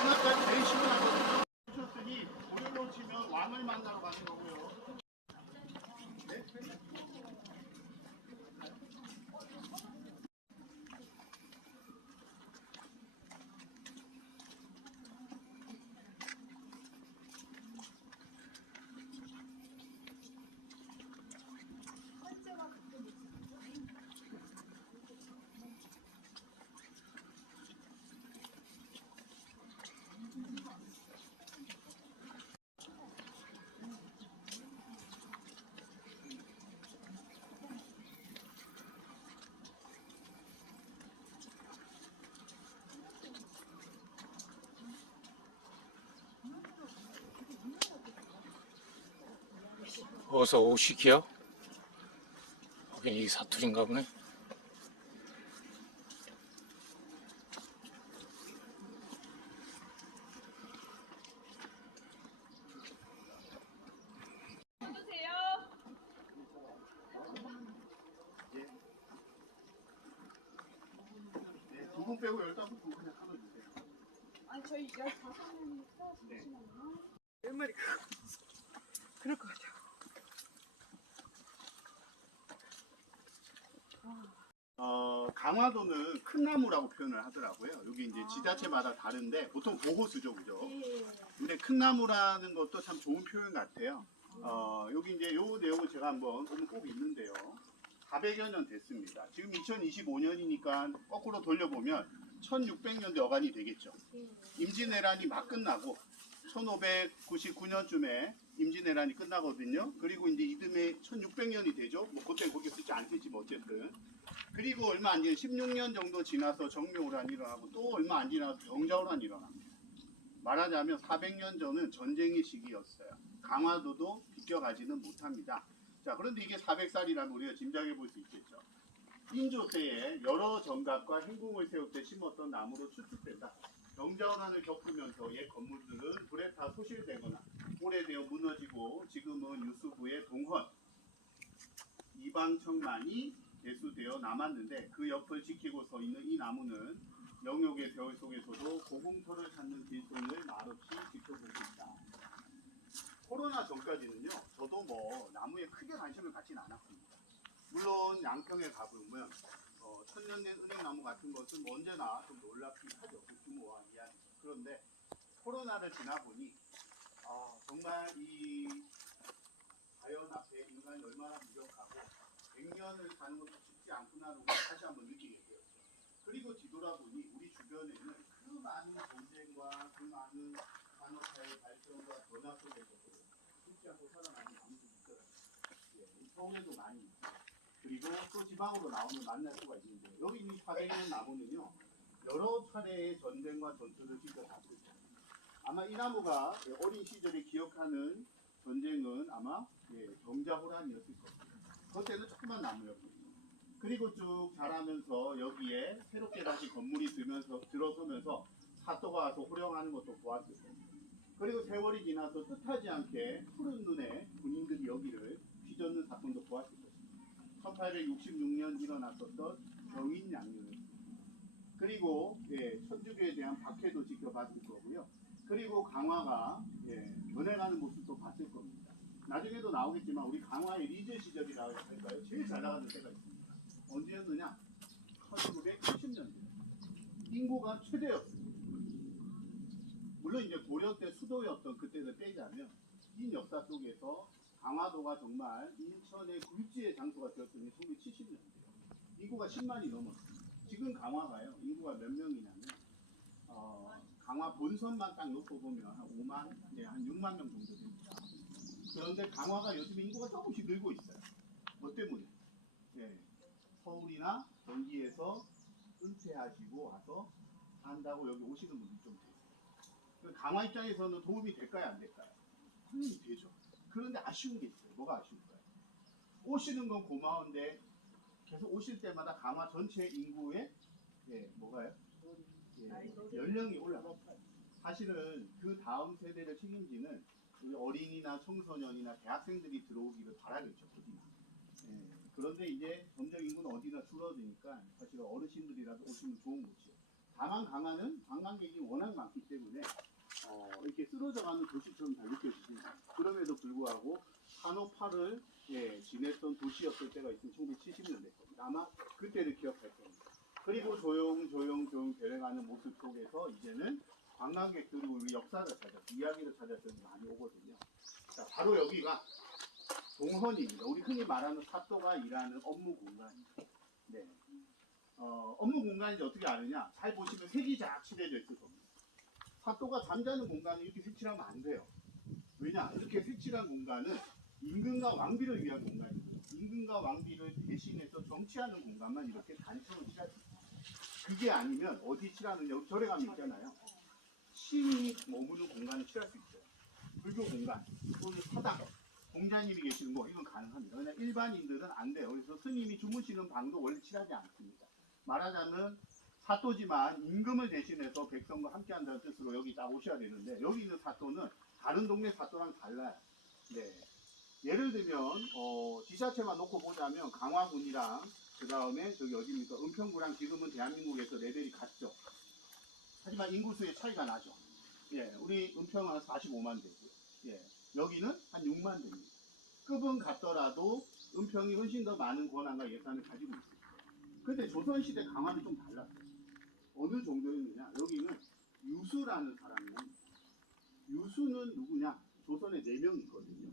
문학까지 제일 시원하거든요. 오셨으니 고려로 치면 왕을 만나러 가는 거고요. 네? 어서 오시기요? 여긴 이 사투리인가 보네. 네, 두 분 빼고 15분 그냥 끊어주세요. 아니 저희 15명이니까 네. 잠시만요. 몇 마리 그럴 것 같아요. 강화도는 큰 나무라고 표현을 하더라고요. 여기 이제 지자체마다 다른데 보통 보호수죠, 그죠? 예. 근데 큰 나무라는 것도 참 좋은 표현 같아요. 여기 이제 요 내용을 제가 한번 보면 꼭 있는데요. 400여 년 됐습니다. 지금 2025년이니까 거꾸로 돌려보면 1600년대 어간이 되겠죠. 임진왜란이 막 끝나고 1599년쯤에 임진왜란이 끝나거든요. 그리고 이제 이듬해 1600년이 되죠. 뭐 그때 거기 쓰지 않겠지 뭐 어쨌든. 그리고 얼마 안 지나 16년 정도 지나서 정묘호란이 일어나고 또 얼마 안 지나서 영자호란이 일어납니다. 말하자면 400년 전은 전쟁의 시기였어요. 강화도도 비껴가지는 못합니다. 자, 그런데 이게 400살이라면 우리가 짐작해 볼 수 있겠죠. 인조 때에 여러 정각과 행궁을 세울 때 심었던 나무로 추측된다. 영자호란을 겪으면서 옛 건물들은 불에 타 소실되거나 오래되어 무너지고 지금은 유수부의 동헌, 이방청만이 대수되어 남았는데 그 옆을 지키고 서 있는 이 나무는 영역의 겨울 속에서도 고궁터를 찾는 길손을 말없이 지켜보고 있다. 코로나 전까지는요, 저도 뭐 나무에 크게 관심을 갖진 않았습니다. 물론 양평에 가보면 천년된 은행나무 같은 것은 뭐 언제나 좀 놀랍긴 하죠. 그 규모와 이야기. 그런데 코로나를 지나보니 정말 이 자연 앞에 인간이 얼마나 무력하고 100년을 사는 것도 쉽지 않구나를 다시 한번 느끼게 되었죠. 그리고 뒤돌아보니 우리 주변에는 그 많은 전쟁과 그 많은 산업화의 발전과 변화 속에서도 쉽지 않고 살아남은 나무도 있더라고요. 예, 서울에도 많이 있고 그리고 또 지방으로 나오면 만날 수가 있는데 여기 이 400년 나무는요 여러 차례의 전쟁과 전투를 지켜봤습니다. 아마 이 나무가 어린 시절에 기억하는 전쟁은 아마 병자호란이었을 겁니다. 그때는 조그만 나무였거든요. 그리고 쭉 자라면서 여기에 새롭게 다시 건물이 들어서면서 사또가 와서 호령하는 것도 보았을 겁니다. 그리고 세월이 지나서 뜻하지 않게 푸른 눈에 군인들이 여기를 휘젓는 사건도 보았을 것입니다. 1866년 일어났었던 병인양요였습니다. 그리고 천주교에 대한 박해도 지켜봤을 거고요. 그리고 강화가 변해가는 모습도 봤을 겁니다. 나중에도 나오겠지만 우리 강화의 리즈 시절이라고 할까요? 제일 잘 나가는 때가 있습니다. 언제였느냐? 1970년대. 인구가 최대였습니다. 물론 이제 고려 때 수도였던 그때를 빼자면 긴 역사 속에서 강화도가 정말 인천의 굴지의 장소가 되었던 게 1970년대예요. 인구가 10만이 넘었어요. 지금 강화가요. 인구가 몇 명이냐면 강화 본선만 딱 놓고 보면 한 5만, 한 6만 명 정도 됩니다. 그런데 강화가 요즘 인구가 조금씩 늘고 있어요. 뭐 때문에? 서울이나 경기에서 은퇴하시고 와서 산다고 여기 오시는 분들이 좀 되세요. 강화 입장에서는 도움이 될까요? 안 될까요? 당연히 되죠. 그런데 아쉬운 게 있어요. 뭐가 아쉬울까요? 오시는 건 고마운데 계속 오실 때마다 강화 전체 인구의 뭐가요? 연령이 올라가요. 사실은 그 다음 세대를 책임지는 우리 어린이나 청소년이나 대학생들이 들어오기를 바라겠죠. 어디나. 예, 그런데 이제 점점 인구는 어디나 줄어드니까 사실은 어르신들이라도 오시면 좋은 곳이에요. 다만 강화는 관광객이 워낙 많기 때문에 이렇게 쓰러져가는 도시처럼 잘 느껴지습니다. 그럼에도 불구하고 산업화를 지냈던 도시였을 때가 있으면 1970년대 겁니다. 아마 그때를 기억할 겁니다. 그리고 조용 변해가는 모습 속에서 이제는 관광객들이 우리 역사를 찾아서 이야기를 찾아서 많이 오거든요. 자, 바로 여기가 동헌입니다. 우리 흔히 말하는 사또가 일하는 업무 공간입니다. 네. 업무 공간인지 어떻게 아느냐? 잘 보시면 색이 쫙 칠해져 있을 겁니다. 사또가 잠자는 공간은 이렇게 색칠하면 안 돼요. 왜냐? 이렇게 색칠한 공간은 임금과 왕비를 위한 공간입니다. 임금과 왕비를 대신해서 정치하는 공간만 이렇게 단추로 칠할 수 있습니다. 그게 아니면 어디 칠하느냐? 우리 절에 가면 있잖아요. 신이 머무는 공간을 칠할 수 있어요. 불교 공간, 또는 사당, 공자님이 계시는 거 이건 가능합니다. 그냥 일반인들은 안 돼요. 그래서 스님이 주무시는 방도 원래 칠하지 않습니다. 말하자면 사또지만 임금을 대신해서 백성과 함께한다는 뜻으로 여기 딱 오셔야 되는데 여기 있는 사또는 다른 동네 사또랑 달라요. 네. 예를 들면 지자체만 놓고 보자면 강화군이랑 그 다음에 저기 어디입니까? 은평구랑 지금은 대한민국에서 레벨이 같죠. 하지만 인구수의 차이가 나죠. 예, 우리 은평은 한 45만 되고요. 예, 여기는 한 6만 됩니다. 급은 같더라도 은평이 훨씬 더 많은 권한과 예산을 가지고 있습니다. 근데 조선시대 강화는 좀 달랐어요. 어느 정도였느냐? 여기는 유수라는 사람이 유수는 누구냐? 조선에 4명 있거든요.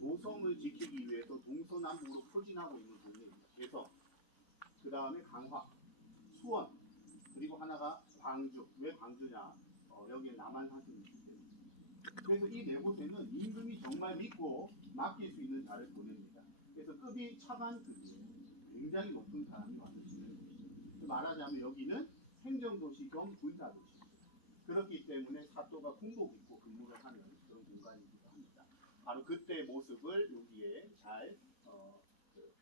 도성을 지키기 위해서 동서남북으로 포진하고 있는 동네입니다. 그래서 그 다음에 강화, 수원, 그리고 하나가 광주. 왜 광주냐? 여기에 남한 사슴이 있기 때문에. 그래서 이 4곳에는 임금이 정말 믿고 맡길 수 있는 자를 보냅니다. 그래서 급이 차관급이에요. 굉장히 높은 사람이 와서 지내는 곳이죠. 말하자면 여기는 행정도시 겸 군사도시입니다. 그렇기 때문에 사또가 군복 입고 근무를 하는 그런 공간이기도 합니다. 바로 그때의 모습을 여기에 잘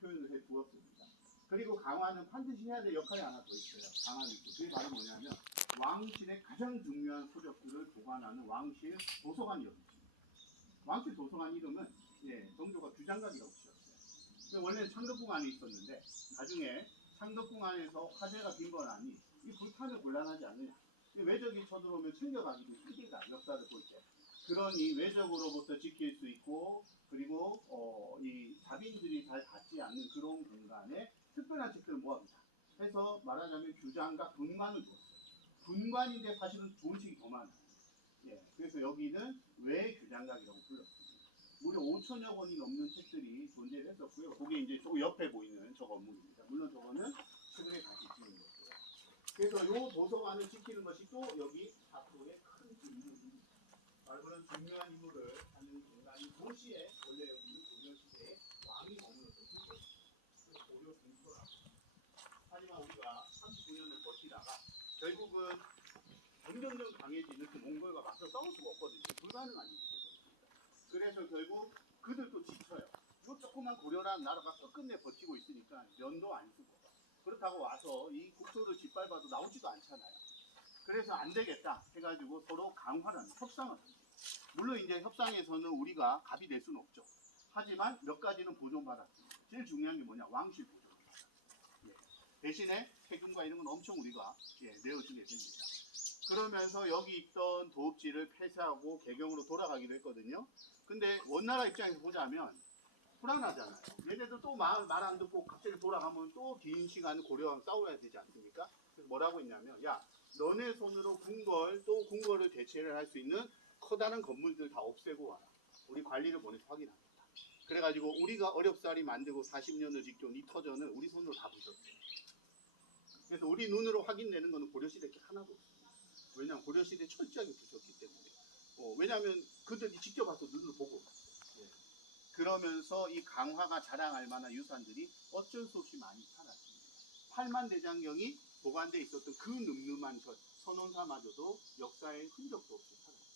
표현을 해 두었습니다. 그리고 강화는 반드시 해야 될 역할이 하나 더 있어요. 강화는 그게 바로 뭐냐면 왕실의 가장 중요한 서적들을 보관하는 왕실 도서관이었습니다. 왕실 도서관 이름은 정조가 규장각이라고 지었어요. 원래는 창덕궁 안에 있었는데 나중에 창덕궁 안에서 화재가 빈번하니 이 불타면 곤란하지 않느냐. 외적이 쳐들어오면 챙겨가기도 힘들다. 역사를 볼 때. 그러니 외적으로부터 지킬 수 있고 그리고 이 자빈들이 잘 닿지 않는 그런 공간에 특별한 책들을 모아두자. 해서 말하자면 규장각 분관을 두었어요. 분관인데 사실은 좋은 책이 더 많아요. 예, 그래서 여기는 왜 규장각이라고 불렀습니다. 무려 5천여 권이 넘는 책들이 존재를 했었고요. 그게 이제 저 옆에 보이는 저 건물입니다. 물론 저거는 최근에 다시 지은 거고요. 그래서 이 도서관을 지키는 것이 또 여기 사토의 큰 임무입니다. 바로 그런 중요한 임무를 하는 공간이 도시에 원래 여기는 고려시대에 왕이 머물렀던 곳이었습니다. 고려 동서라고. 하지만 우리가 39년을 버티다가 결국은 점점점 강해지는 그 몽골과 맞서 싸울 수가 없거든요. 불가능한 일이 되거든요. 그래서 결국 그들도 지쳐요. 이 조그만 고려라는 나라가 끝끝내 버티고 있으니까 면도 안 쓰고 그렇다고 와서 이 국토를 짓밟아도 나오지도 않잖아요. 그래서 안 되겠다 해가지고 서로 강화를 합니다. 협상을 합니다. 물론 이제 협상에서는 우리가 갑이 될 수는 없죠. 하지만 몇 가지는 보존받았습니다. 제일 중요한 게 뭐냐? 왕실 보존을 받았습니다. 대신에 세금과 이런 건 엄청 우리가 내어주게 됩니다. 그러면서 여기 있던 도읍지를 폐쇄하고 개경으로 돌아가기로 했거든요. 근데 원나라 입장에서 보자면 불안하잖아요. 얘네들 또 말 안 듣고 갑자기 돌아가면 또 긴 시간 고려랑 싸워야 되지 않습니까? 그래서 뭐라고 했냐면 야 너네 손으로 궁궐 또 궁궐을 대체를 할 수 있는 커다란 건물들 다 없애고 와라. 우리 관리를 보내서 확인하겠다. 그래가지고 우리가 어렵사리 만들고 40년을 지켜온 이 터전을 우리 손으로 다 부셨대요. 그래서 우리 눈으로 확인되는 거는 고려시대 게 하나도 없습니다. 왜냐하면 고려시대 철저하게 부셨기 때문에. 왜냐하면 그들이 직접 와서 눈으로 보고 갔어요. 그러면서 이 강화가 자랑할 만한 유산들이 어쩔 수 없이 많이 사라집니다. 팔만대장경이 보관되어 있었던 그 늠름한 절, 선원사마저도 역사의 흔적도 없이 사라졌습니다.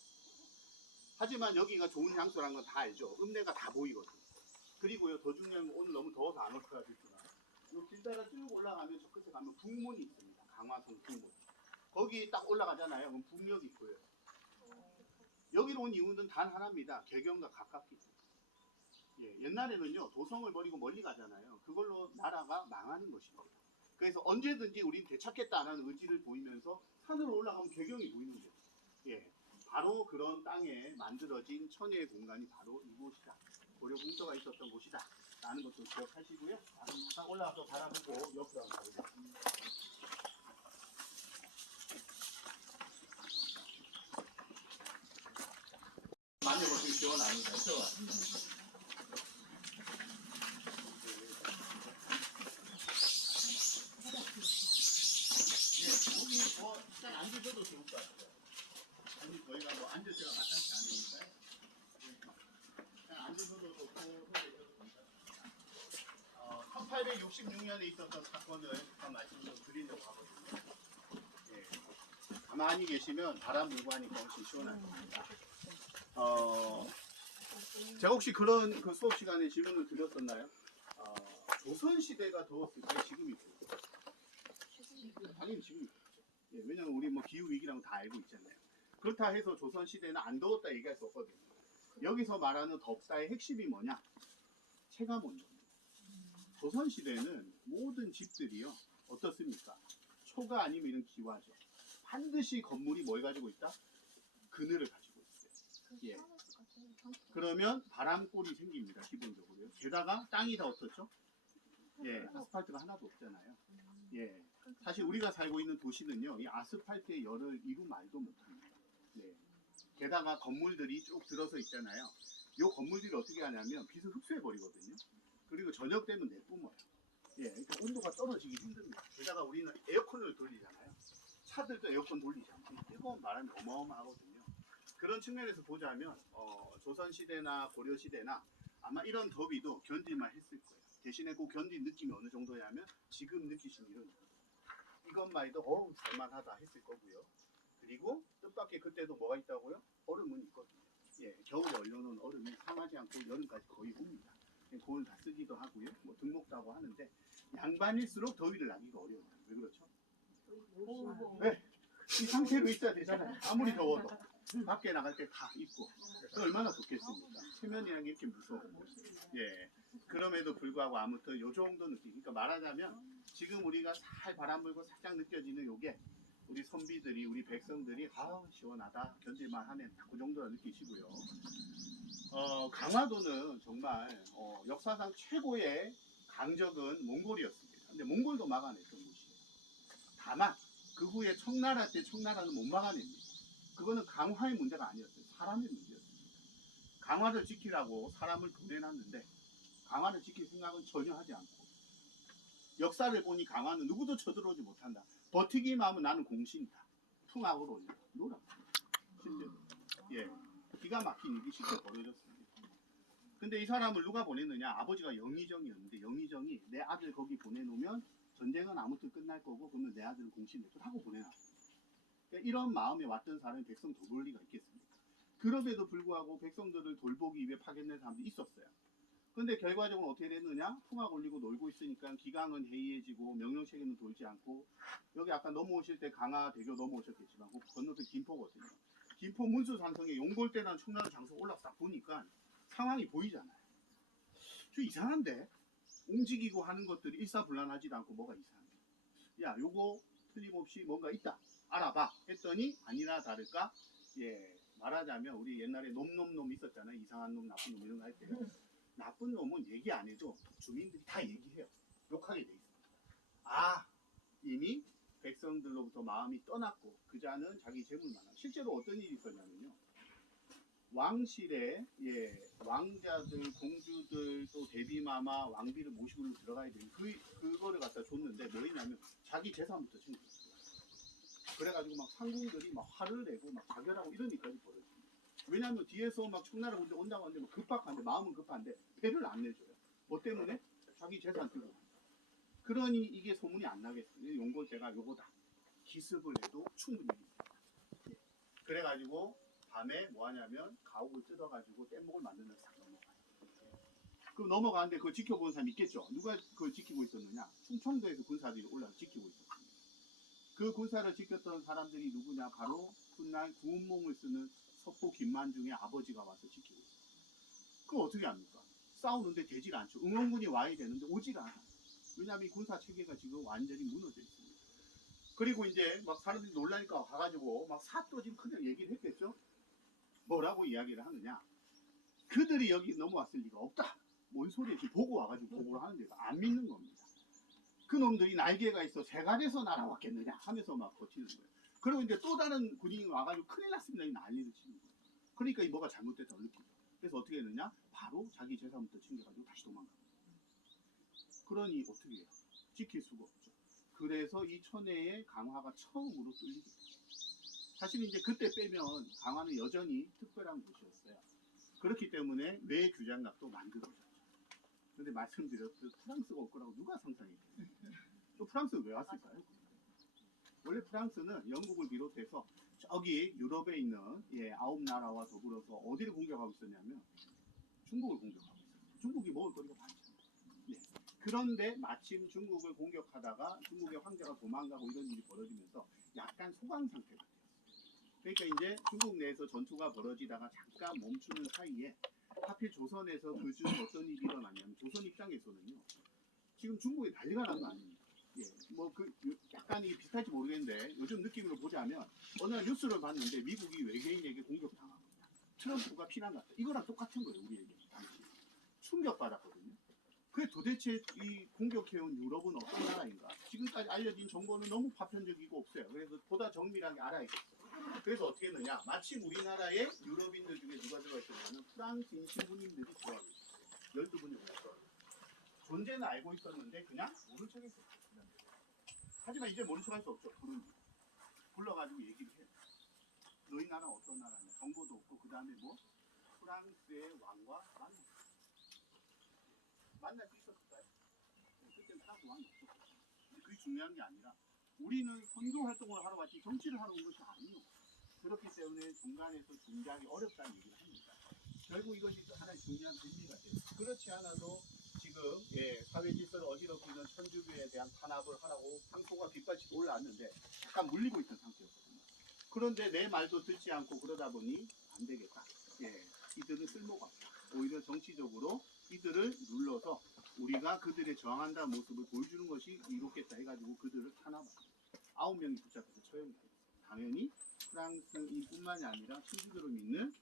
하지만 여기가 좋은 장소라는 건 다 알죠. 읍내가 다 보이거든요. 그리고요, 더 중요한 건 오늘 너무 더워서 안 올라가겠지만 이 길 따라 쭉 올라가면 저 끝에 가면 북문이 있습니다. 강화성 북문. 거기 딱 올라가잖아요. 그럼 북녘이 보여요. 여기로 온 이유는 단 하나입니다. 개경과 가깝기 때문에. 예, 옛날에는요 도성을 버리고 멀리 가잖아요. 그걸로 나라가 망하는 것입니다. 그래서 언제든지 우린 되찾겠다라는 의지를 보이면서 산으로 올라가면 개경이 보이는 거예요. 예, 바로 그런 땅에 만들어진 천혜의 공간이 바로 이곳이다. 고려 궁서가 있었던 곳이다. 라는 것도 기억하시고요. 잠깐 올라가서 바라보고 옆으로 한번 가보겠습니다. 만져보시면 시원합니다. 여기 뭐 일단 앉으셔도 좋을 것 같아요. 아니 저희가 뭐 앉을 때가 마땅치 않으니까요. 그냥 앉으셔도 좋고 서도 됩니다. 1866년에 있었던 사건을 잠깐 말씀 좀 드리려고 하거든요. 예. 가만히 계시면 바람 불고 하니까 훨씬 시원할 겁니다. 제가 혹시 그런 그 수업 시간에 질문을 드렸었나요? 조선 시대가 더웠을 때 지금이 더워요. 당연히 지금이 더워요. 예, 왜냐면 우리 뭐 기후 위기랑 다 알고 있잖아요. 그렇다 해서 조선 시대는 안 더웠다 얘기할 수 없거든요. 여기서 말하는 덥다의 핵심이 뭐냐? 체감 온도. 조선 시대는 모든 집들이요 어떻습니까? 초가 아니면 이런 기와죠. 반드시 건물이 뭘 가지고 있다? 그늘을 가지고 있어요. 예. 그러면 바람골이 생깁니다. 기본적으로요. 게다가 땅이 다 어떻죠? 예, 아스팔트가 하나도 없잖아요. 예, 사실 우리가 살고 있는 도시는요, 이 아스팔트의 열을 이루 말도 못합니다. 예. 게다가 건물들이 쭉 들어서 있잖아요. 이 건물들이 어떻게 하냐면 빛을 흡수해 버리거든요. 그리고 저녁 되면 내뿜어요. 예, 그러니까 온도가 떨어지기 힘듭니다. 게다가 우리는 에어컨을 돌리잖아요. 차들도 에어컨 돌리지 않고 뜨거운 바람이 어마어마하거든요. 그런 측면에서 보자면 조선시대나 고려시대나 아마 이런 더위도 견딜만 했을 거예요. 대신에 그 견딘 느낌이 어느 정도냐면 지금 느끼시는 이런 이것만 해도 어우 살만하다 했을 거고요. 그리고 뜻밖의 그때도 뭐가 있다고요? 얼음은 있거든요. 예, 겨울에 얼려놓은 얼음이 상하지 않고 여름까지 거의 옵니다. 그걸 다 쓰기도 하고요. 뭐 등록도 하는데 양반일수록 더위를 나기가 어려워요. 왜 그렇죠? 네, 이 상태로 있어야 되잖아요. 아무리 더워도 밖에 나갈 때 다 입고 얼마나 좋겠습니까? 체면이라는 게 이렇게 무서워. 예, 그럼에도 불구하고 아무튼 요 정도 느낌. 그러니까 말하자면 지금 우리가 살 바람 불고 살짝 느껴지는 요게 우리 선비들이 우리 백성들이 아 시원하다 견딜만하네 그 정도라 느끼시고요. 강화도는 정말 역사상 최고의 강적은 몽골이었습니다. 근데 몽골도 막아냈던 곳이에요. 다만 그 후에 청나라 때 청나라는 못 막아냅니다. 그거는 강화의 문제가 아니었어요. 사람의 문제였습니다. 강화를 지키라고 사람을 보내놨는데 강화를 지킬 생각은 전혀 하지 않고 역사를 보니 강화는 누구도 쳐들어오지 못한다. 버티기만 하면 나는 공신이다. 풍악으로 올려 놀아. 실제로. 예, 기가 막힌 일이 실제 벌어졌습니다. 근데 이 사람을 누가 보냈느냐? 아버지가 영의정이었는데 영의정이 내 아들 거기 보내놓으면 전쟁은 아무튼 끝날 거고 그러면 내 아들은 공신을 하고 보내놨어요. 그러니까 이런 마음에 왔던 사람이 백성 돌볼 리가 있겠습니까? 그럼에도 불구하고 백성들을 돌보기 위해 파견된 사람도 있었어요. 근데 결과적으로 어떻게 됐느냐? 풍악 올리고 놀고 있으니까 기강은 해이해지고 명령체계는 돌지 않고 여기 아까 넘어오실 때 강화대교 넘어오셨겠지만 그 건너편 김포거든요. 김포 문수산성에 용골대라는 청나라 장소 올라서 딱 보니까 상황이 보이잖아요. 좀 이상한데? 움직이고 하는 것들이 일사불란하지도 않고 뭐가 이상해. 야 요거 틀림없이 뭔가 있다. 알아봐 했더니 아니나 다를까 예 말하자면 우리 옛날에 놈 있었잖아요. 이상한 놈 나쁜 놈 이런 거 할 때 나쁜 놈은 얘기 안 해도 주민들이 다 얘기해요. 욕하게 돼 있습니다. 아 이미 백성들로부터 마음이 떠났고 그자는 자기 재물만 하고 실제로 어떤 일이 있었냐면요. 왕실에 예 왕자들 공주들 또 대비마마 왕비를 모시고 들어가야 되는 그거를 갖다 줬는데 뭐였냐면 자기 재산부터 챙겼어요. 그래가지고 막 상궁들이 막 화를 내고 막 자결하고 이런 일까지 벌어집니다. 왜냐하면 뒤에서 막 청나라 군대 온다고 하는데 막 급박한데 마음은 급한데 배를 안 내줘요. 뭐 때문에? 자기 재산 들고. 그러니 이게 소문이 안 나겠어요. 용골대가 요거다. 기습을 해도 충분히 이깁니다. 예. 그래가지고 밤에 뭐 하냐면 가옥을 뜯어가지고 뗏목을 만들면서 싹 넘어가요. 그럼 넘어가는데 그걸 지켜보는 사람이 있겠죠. 누가 그걸 지키고 있었느냐? 충청도에서 군사들이 올라서 지키고 있었습니다. 그 군사를 지켰던 사람들이 누구냐? 바로 훗날 구운몽을 쓰는 서포 김만중의 아버지가 와서 지키고 있어요. 그럼 어떻게 합니까? 싸우는데 되질 않죠. 응원군이 와야 되는데 오질 않아요. 왜냐하면 이 군사 체계가 지금 완전히 무너져 있습니다. 그리고 이제 막 사람들이 놀라니까 가가지고 막 사또 지금 그냥 얘기를 했겠죠. 뭐라고 이야기를 하느냐? 그들이 여기 넘어왔을 리가 없다. 뭔 소리야? 지금 보고 와가지고 보고를 하는데 안 믿는 겁니다. 그 놈들이 날개가 있어 새갈에서 날아왔겠느냐 하면서 막 버티는 거예요. 그리고 이제 또 다른 군인이 와가지고 큰일 났습니다. 이 난리를 치는 거예요. 그러니까 이 뭐가 잘못됐다고 느끼죠. 그래서 어떻게 했느냐? 바로 자기 재산부터 챙겨가지고 다시 도망가요. 그러니 어떻게 해요? 지킬 수가 없죠. 그래서 이 천혜의 강화가 처음으로 뚫리게 돼요. 사실 이제 그때 빼면 강화는 여전히 특별한 곳이었어요. 그렇기 때문에 외 규장각도 만들어졌죠. 근데 말씀드렸듯 프랑스가 올 거라고 누가 상상했겠어요? 또 프랑스 왜 왔을까요? 원래 프랑스는 영국을 비롯해서 저기 유럽에 있는 9나라와 더불어서 어디를 공격하고 있었냐면 중국을 공격하고 있어요. 중국이 먹을 거리가 많잖아요. 네. 그런데 마침 중국을 공격하다가 중국의 황제가 도망가고 이런 일이 벌어지면서 약간 소강 상태가 됐어요. 그러니까 이제 중국 내에서 전투가 벌어지다가 잠깐 멈추는 사이에 하필 조선에서 그중 어떤 일이 일어났냐면 조선 입장에서는요. 지금 중국에 난리가 난 거 아닙니까? 예, 뭐 그 약간 이게 비슷할지 모르겠는데 요즘 느낌으로 보자면 어느 날 뉴스를 봤는데 미국이 외계인에게 공격당하고 트럼프가 피난 갔다. 이거랑 똑같은 거예요, 우리에게. 충격받았거든요. 그게 도대체 이 공격해온 유럽은 어떤 나라인가? 지금까지 알려진 정보는 너무 파편적이고 없어요. 그래서 보다 정밀하게 알아야겠어요. 그래서 어떻게 했느냐? 마침 우리나라의 유럽인들 중에 누가 들어가 있었냐면 프랑스인 신부님들이 들어가고 있어요. 12분이 오셨어요. 존재는 알고 있었는데 그냥 모른 척했어요. 하지만 이제 모른 척할 수 없죠. 불러가지고 얘기를 해요. 너희 나라 어떤 나라냐? 정보도 없고 그 다음에 뭐 프랑스의 왕과 만날 수 있었을까요? 그때는 프랑스 왕이 없었어요. 근데 그게 중요한 게 아니라 우리는 선교 활동을 하러 왔지 정치를 하러 온 것이 아니에요. 그렇기 때문에 중간에서 중재하기 어렵다는 얘기를 합니다. 결국 이것이 하나의 중요한 진리가 돼요. 그렇지 않아도 지금 사회 질서를 어지럽히는 천주교에 대한 탄압을 하라고 상소가 빗발치고 올라왔는데 약간 물리고 있던 상태였거든요. 그런데 내 말도 듣지 않고 그러다 보니 안 되겠다. 이들은 쓸모가 없다. 오히려 정치적으로 이들을 눌러서 우리가 그들의 저항한다는 모습을 보여주는 것이 이롭겠다 해가지고 그들을 탄압합니다. 9명이 붙잡혀서 처형이 됐어요. 당연히 프랑스인뿐만이 아니라 신주교를 믿는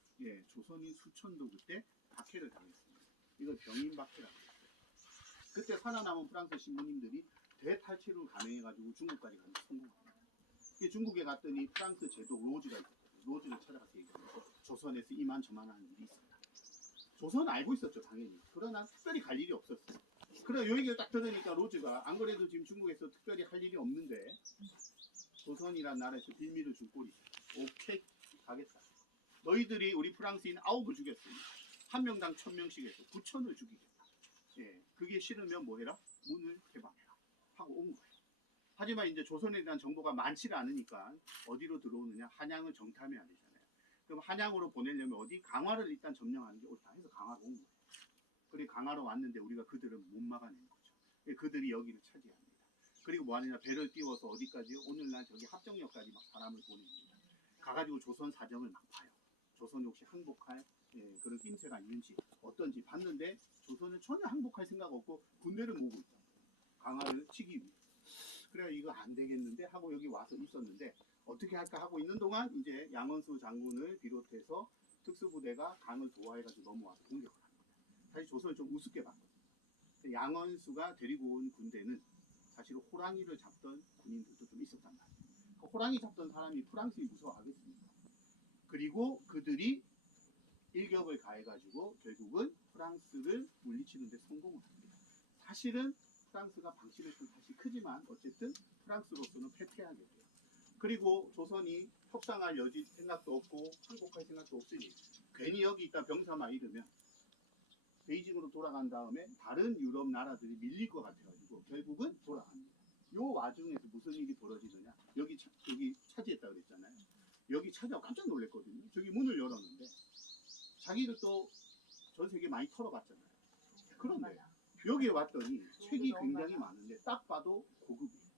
조선인 수천도 그때 박해를 당했습니다. 이걸 병인박해라고 했어요. 그때 살아남은 프랑스 신부님들이 대탈취를 감행해가지고 중국까지 가는 성공합니다. 중국에 갔더니 프랑스 제독 로즈가 있었거든요. 로즈를 찾아가서 얘기하면서 조선에서 이만저만한 일이 있었다. 조선은 알고 있었죠, 당연히. 그러나 특별히 갈 일이 없었어요. 그래, 요 얘기를 딱 들으니까 로즈가 안 그래도 지금 중국에서 특별히 할 일이 없는데 조선이란 나라에서 빌미를 줄 꼴이 오케이, 가겠다. 너희들이 우리 프랑스인 9을 죽였으니 한 명당 1000명씩 해서 9,000을 죽이겠다. 그게 싫으면 뭐 해라? 문을 개방해라. 하고 온 거예요. 하지만 이제 조선에 대한 정보가 많지가 않으니까 어디로 들어오느냐? 한양을 정탐해야 되잖아요. 그럼 한양으로 보내려면 어디? 강화를 일단 점령하는 게 옳다 해서 강화로 온 거예요. 그리고 강화로 왔는데 우리가 그들을 못 막아낸 거죠. 그들이 여기를 차지합니다. 그리고 뭐 하느냐? 배를 띄워서 어디까지요? 오늘날 저기 합정역까지 막 사람을 보냅니다. 가가지고 조선 사정을 막 봐요. 조선이 혹시 항복할 그런 낌새가 있는지 어떤지 봤는데 조선은 전혀 항복할 생각 없고 군대를 모으고 있다. 강화를 치기 위해. 그래 이거 안 되겠는데 하고 여기 와서 있었는데 어떻게 할까 하고 있는 동안 이제 양원수 장군을 비롯해서 특수부대가 강을 도하해가지고 넘어와서 공격을 합니다. 사실 조선을 좀 우습게 봤거든요. 양원수가 데리고 온 군대는 사실 호랑이를 잡던 군인들도 좀 있었단 말이에요. 그 호랑이 잡던 사람이 프랑스인이 무서워하겠습니까? 그리고 그들이 일격을 가해가지고 결국은 프랑스를 물리치는 데 성공을 합니다. 사실은 프랑스가 방심했던 탓이 크지만 어쨌든 프랑스로서는 패퇴하게 돼요. 그리고 조선이 협상할 여지 생각도 없고 항복할 생각도 없으니 괜히 여기 있다 병사만 잃으면 베이징으로 돌아간 다음에 다른 유럽 나라들이 밀릴 것 같아가지고 결국은 돌아갑니다. 요 와중에서 무슨 일이 벌어지느냐? 여기 차지했다 그랬잖아요. 여기 차지하고 깜짝 놀랐거든요. 저기 문을 열었는데 자기들도 전 세계 많이 털어봤잖아요. 그런데 여기에 왔더니 책이 굉장히 많은데 딱 봐도 고급이에요.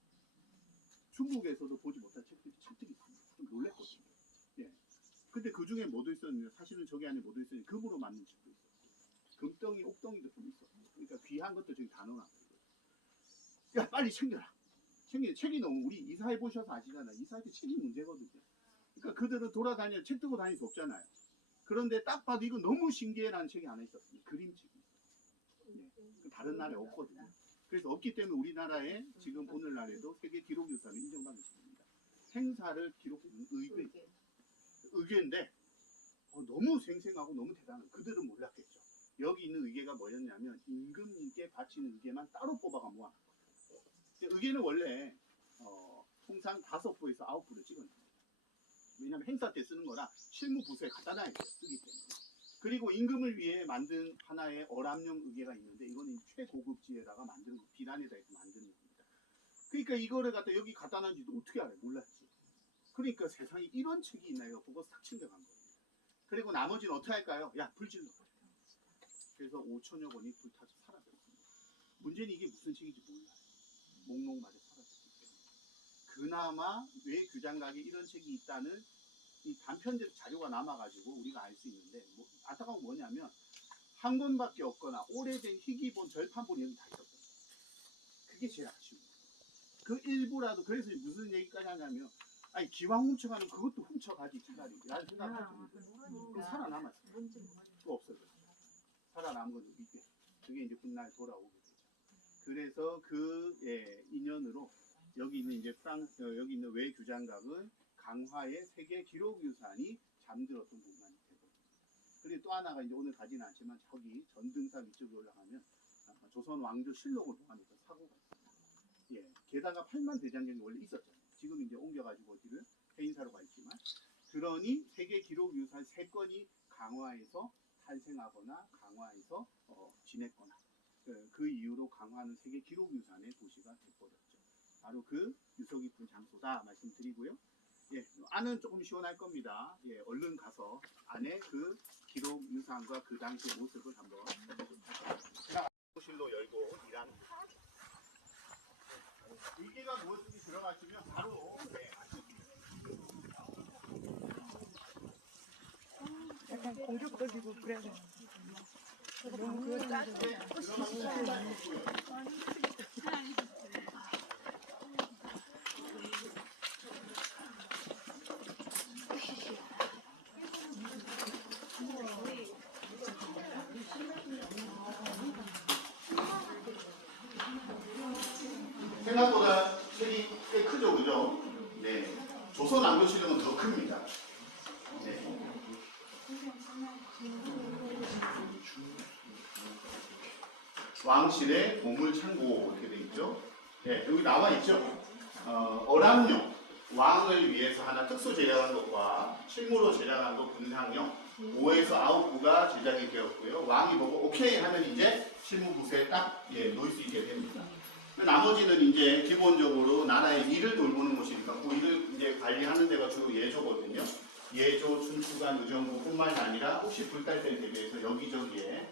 중국에서도 보지 못한 책들이 잔뜩 있습니다. 좀 놀랐거든요. 근데 그 중에 뭐도 있었는데 사실은 저기 안에 뭐도 있었는데 금으로 만든 책도 있었고 금덩이, 옥덩이도 좀 있었고 그러니까 귀한 것도 저기 다 넣어놨고 야 빨리 챙겨라. 책이 너무 우리 이사해 보셔서 아시잖아요. 이사할 때 책이 문제거든요. 그러니까 그들은 돌아다니며 책 들고 다닐 수 없잖아요. 그런데 딱 봐도 이거 너무 신기해라는 책이 하나 있었어요. 그림책이. 예. 다른 나라에 없거든요. 그래서 없기 때문에 우리나라에 지금 오늘날에도 세계 기록유산을 인정받는 책입니다. 행사를 기록하는 의궤인데 너무 생생하고 너무 대단한 그들은 몰랐겠죠. 여기 있는 의궤가 뭐였냐면 임금님께 바치는 의궤만 따로 뽑아가 모아놨거든요. 의궤는 원래 통상 5부에서 9부를 찍어냅니다. 왜냐하면 행사 때 쓰는 거라 실무 부서에 갖다 놔야 돼요. 쓰기 때문에. 그리고 임금을 위해 만든 하나의 어람용 의궤가 있는데 이거는 최고급지에다가 만드는 거, 비단에다 해서 만드는 겁니다. 그러니까 이거를 갖다 여기 갖다 놨는지도 어떻게 알아요? 몰랐지. 그러니까 세상에 이런 책이 있나 이거 보고 싹 챙겨간 거예요. 그리고 나머지는 어떻게 할까요? 야 불질러 버려. 그래서 5천여 권이 불타서 사라졌습니다. 문제는 이게 무슨 책인지 몰라요. 목록마저 사라졌기 때문에. 그나마 왜 규장각에 이런 책이 있다는 이 단편적 자료가 남아가지고 우리가 알 수 있는데 안타까운 건 뭐냐면 한 권밖에 없거나 오래된 희귀본 절판본이 여기 다 있었어요. 그게 제일 아쉬운 거예요. 그 일부라도 그래서 무슨 얘기까지 하냐면 아니 기왕 훔쳐가는 그것도 훔쳐가지 차라리 라는 생각을 할 정도예요. 그 살아남았어요. 또 없어졌어요. 살아남은 건 이게 그게 이제 훗날 돌아오게 되죠. 그래서 그 인연으로 여기 있는 이제 여기 있는 외규장각은 강화의 세계 기록유산이 잠들었던 공간이 되거든요. 그리고 또 하나가 이제 오늘 가지는 않지만 저기 전등산 위쪽에 올라가면 조선 왕조 실록을 보관해서 사고가 있습니다. 예, 게다가 8만 대장경이 원래 있었잖아요. 지금 이제 옮겨가지고 어디를 해인사로 가 있지만 그러니 세계 기록유산 3건이 강화에서 탄생하거나 강화에서 지냈거나 그 이후로 강화는 세계 기록유산의 도시가 되버렸죠. 바로 그 유서 깊은 장소다 말씀드리고요. 예, 안은 조금 시원할 겁니다. 예, 얼른 가서 안에 그 기록 유산과 그 당시의 모습을 한번 제가 실로 열고 일하는 의계가 무엇인지 들어가시면 바로 약간 공격적이고 그래야 돼. 너무 그거 짜증. 생각보다 책이 꽤 크죠, 그죠? 네. 조선 왕조실록은 더 큽니다. 네. 왕실의 보물창고 이렇게 돼 있죠. 네, 여기 나와 있죠. 어람용 왕을 위해서 하나 특수 제작한 것과 실무로 제작한 것 분상용 5에서 9부가 제작이 되었고요. 왕이 보고 오케이 하면 이제 실무부서에 딱 놓을 수 있게 됩니다. 나머지는 이제 기본적으로 나라의 일을 돌보는 곳이니까 그 일을 이제 관리하는 데가 주로 예조거든요. 예조, 춘추관, 의정부뿐만 아니라 혹시 불탈 때 대비해서 여기저기에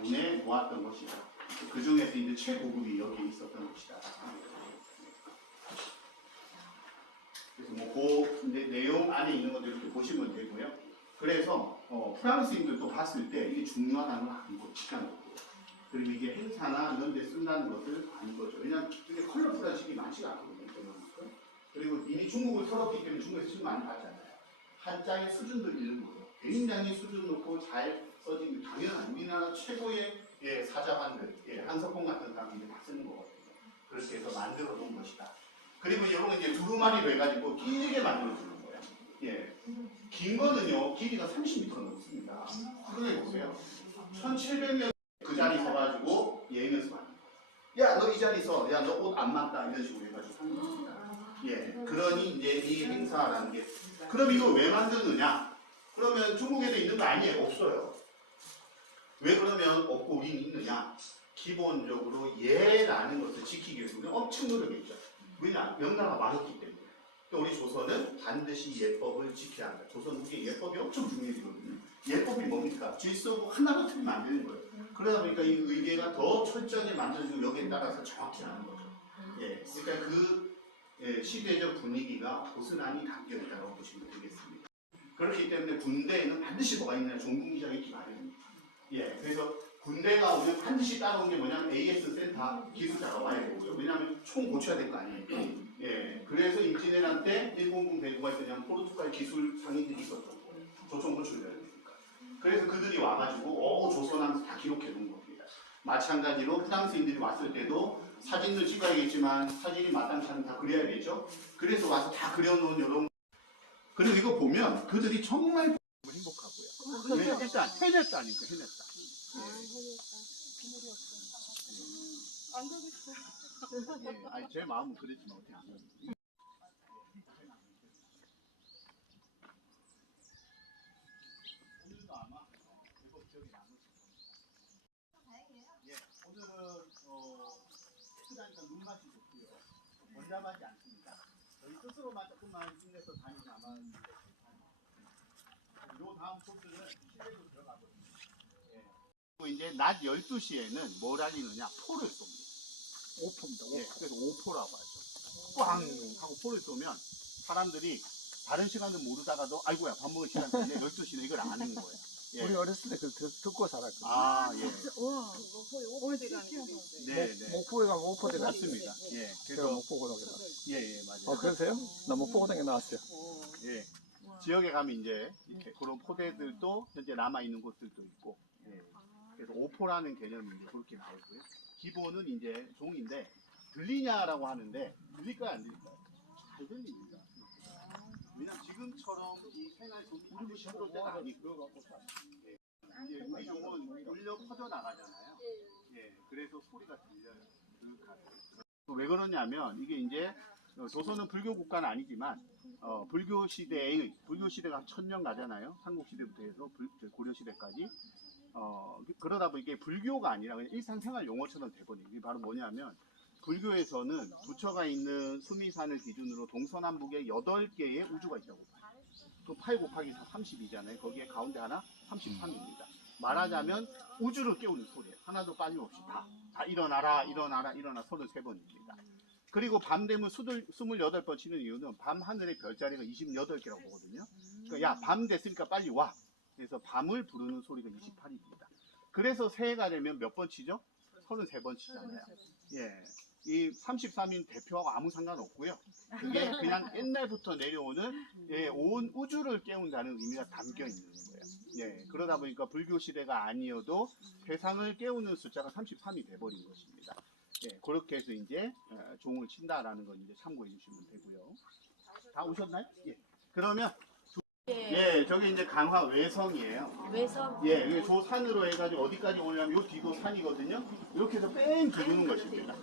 문에 모았던 것이다. 그 중에서 이제 최고급이 여기 있었던 것이다. 그래서 뭐 그 내용 안에 있는 것들 이렇게 보시면 되고요. 그래서 프랑스인들도 봤을 때 이게 중요하다는 걸 알고 시간 없고 그리고 이게 행사나 이런 데 쓴다는 것을 아는 거죠. 왜냐하면 이게 컬러풀한 식이 많지가 않거든요. 그리고 이미 중국을 털었기 때문에 중국에서 식 많이 봤잖아요. 한자의 수준도 있는 거예요. 굉장히 수준 높고 잘 써진 당연한 우리나라 최고의 사자반들, 한석봉 같은 사람들이 다 쓰는 거거든요. 그렇게 해서 만들어 놓은 것이다. 그리고 이런 이제 두루마리로 해가지고 길게 만들어 주는 거예요. 긴 거는요, 길이가 30m 넘습니다. 생각해 보세요. 1700년 그 자리 서가지고 예행연습 하는 거예요. 야, 너 이 자리 서. 야, 너 옷 안 맞다. 이런 식으로 해가지고 하는 겁니다. 그러니 이제 이 행사라는 게. 그럼 이거 왜 만드느냐? 그러면 중국에도 있는 거 아니에요? 없어요. 왜 그러면 없고 우리는 있느냐? 기본적으로 예라는 것을 지키기 위해서 우리는 엄청 노력했죠. 왜냐? 명나라가 망했기 때문에. 우리 조선은 반드시 예법을 지켜야 한다. 조선 후기에 예법이 엄청 중요해지거든요. 예법이 뭡니까? 질서고 하나가 틀리면 안 되는 거예요. 그러다 보니까 이 의계가 더 철저하게 만들어지고 여기에 따라서 정확히 하는 거죠. 그러니까 그 시대적 분위기가 고스란히 담겨 있다고 보시면 되겠습니다. 그렇기 때문에 군대에는 반드시 뭐가 있느냐, 전공기자가 있기 마련입니다. 예, 그래서 군대가 오면 반드시 따라온 게 뭐냐면 AS 센터 기술자가 와야 되고요. 왜냐하면 총 고쳐야 될 거 아니에요. 예, 그래서 임진왜란 때 일본군 대구가 있었냐면 포르투갈 기술 상인들이 있었죠. 조선 고출해야 되니까. 그래서 그들이 와가지고 조선하면서 다 기록해 놓은 겁니다. 마찬가지로 프랑스인들이 왔을 때도 사진도 찍어야겠지만 사진이 마땅치 않으면 다 그려야겠죠. 그래서 와서 다 그려놓은 이런. 그리고 이거 보면 그들이 정말 행복하고요. 왜? 일단 해냈다니까, 해냈다. 안 가고 싶어요. 예, 아니 제 마음은 그랬지만 어떻게 안 해요. 오늘도 아마 제법 기억이 남으실 겁니다. 예, 오늘은 크다니까 눈맛이 좋고요. 번잡하지 않습니다. 저희 스스로만 조금만 힘내서 다니면 아마 요 다음 코스는 실내로 들어가거든요. 예. 그리고 이제 낮 12시에는 뭘 알리느냐? 포를 쏩니다. 오포입니다. 오포. 예, 그래서 오포라고 하죠. 꽝 하고 포를 쏘면 사람들이 다른 시간은 모르다가도 아이고야 밥 먹을 시간 됐네 12시는 이걸 아는 거예요. 예. 우리 어렸을 때 그걸 듣고 살았거든요. 아, 예. 와, 신기하다. 네, 네. 목포에 가면 오포대 맞습니다. 예. 제가 그래서 목포고등학교 나왔어요. 예, 예, 맞아요. 그러세요? 나 목포고등학교 나왔어요. 예. 지역에 가면 이제 이렇게 그런 포대들도 현재 남아 있는 곳들도 있고. 예. 그래서 오포라는 개념이 이제 그렇게 나오고요. 기본은 이제 종인데 들리냐라고 하는데 들릴까요 안 들릴까요? 잘 들립니다. 왜냐면 지금처럼 이 생활 종이 시끄러울 때가 아니고 예. 이제 우리 종은 울려 퍼져 나가잖아요. 예. 그래서 소리가 들려요. 왜 그러냐면 이게 이제 조선은 불교 국가는 아니지만 불교 시대가 1000년 가잖아요. 삼국 시대부터 해서 고려 시대까지. 그러다 보니 이게 불교가 아니라 그냥 일상생활 용어처럼 돼버린 게 바로 뭐냐면 불교에서는 부처가 있는 수미산을 기준으로 동서남북에 8개의 우주가 있다고 봐요. 그 8 곱하기 4 32잖아요. 거기에 가운데 하나 33입니다. 말하자면 우주를 깨우는 소리예요. 하나도 빠짐없이 다 일어나라 33번입니다. 그리고 밤 되면 28번 치는 이유는 밤 하늘의 별자리가 28개라고 보거든요. 그러니까 야, 밤 됐으니까 빨리 와. 그래서 밤을 부르는 소리가 28입니다. 그래서 새해가 되면 몇 번 치죠? 33번 치잖아요. 예. 이 33인 대표하고 아무 상관없고요. 그게 그냥 옛날부터 내려오는 온 우주를 깨운다는 의미가 담겨 있는 거예요. 예. 그러다 보니까 불교 시대가 아니어도 세상을 깨우는 숫자가 33이 돼버린 것입니다. 예. 그렇게 해서 이제 종을 친다라는 건 이제 참고해 주시면 되고요. 다 오셨나요? 예. 그러면 예, 저기 이제 강화 외성이에요. 외성? 예, 이게 저 산으로 해가지고 어디까지 오냐면 요 뒤도 산이거든요. 이렇게 해서 뺑 두르는 것입니다.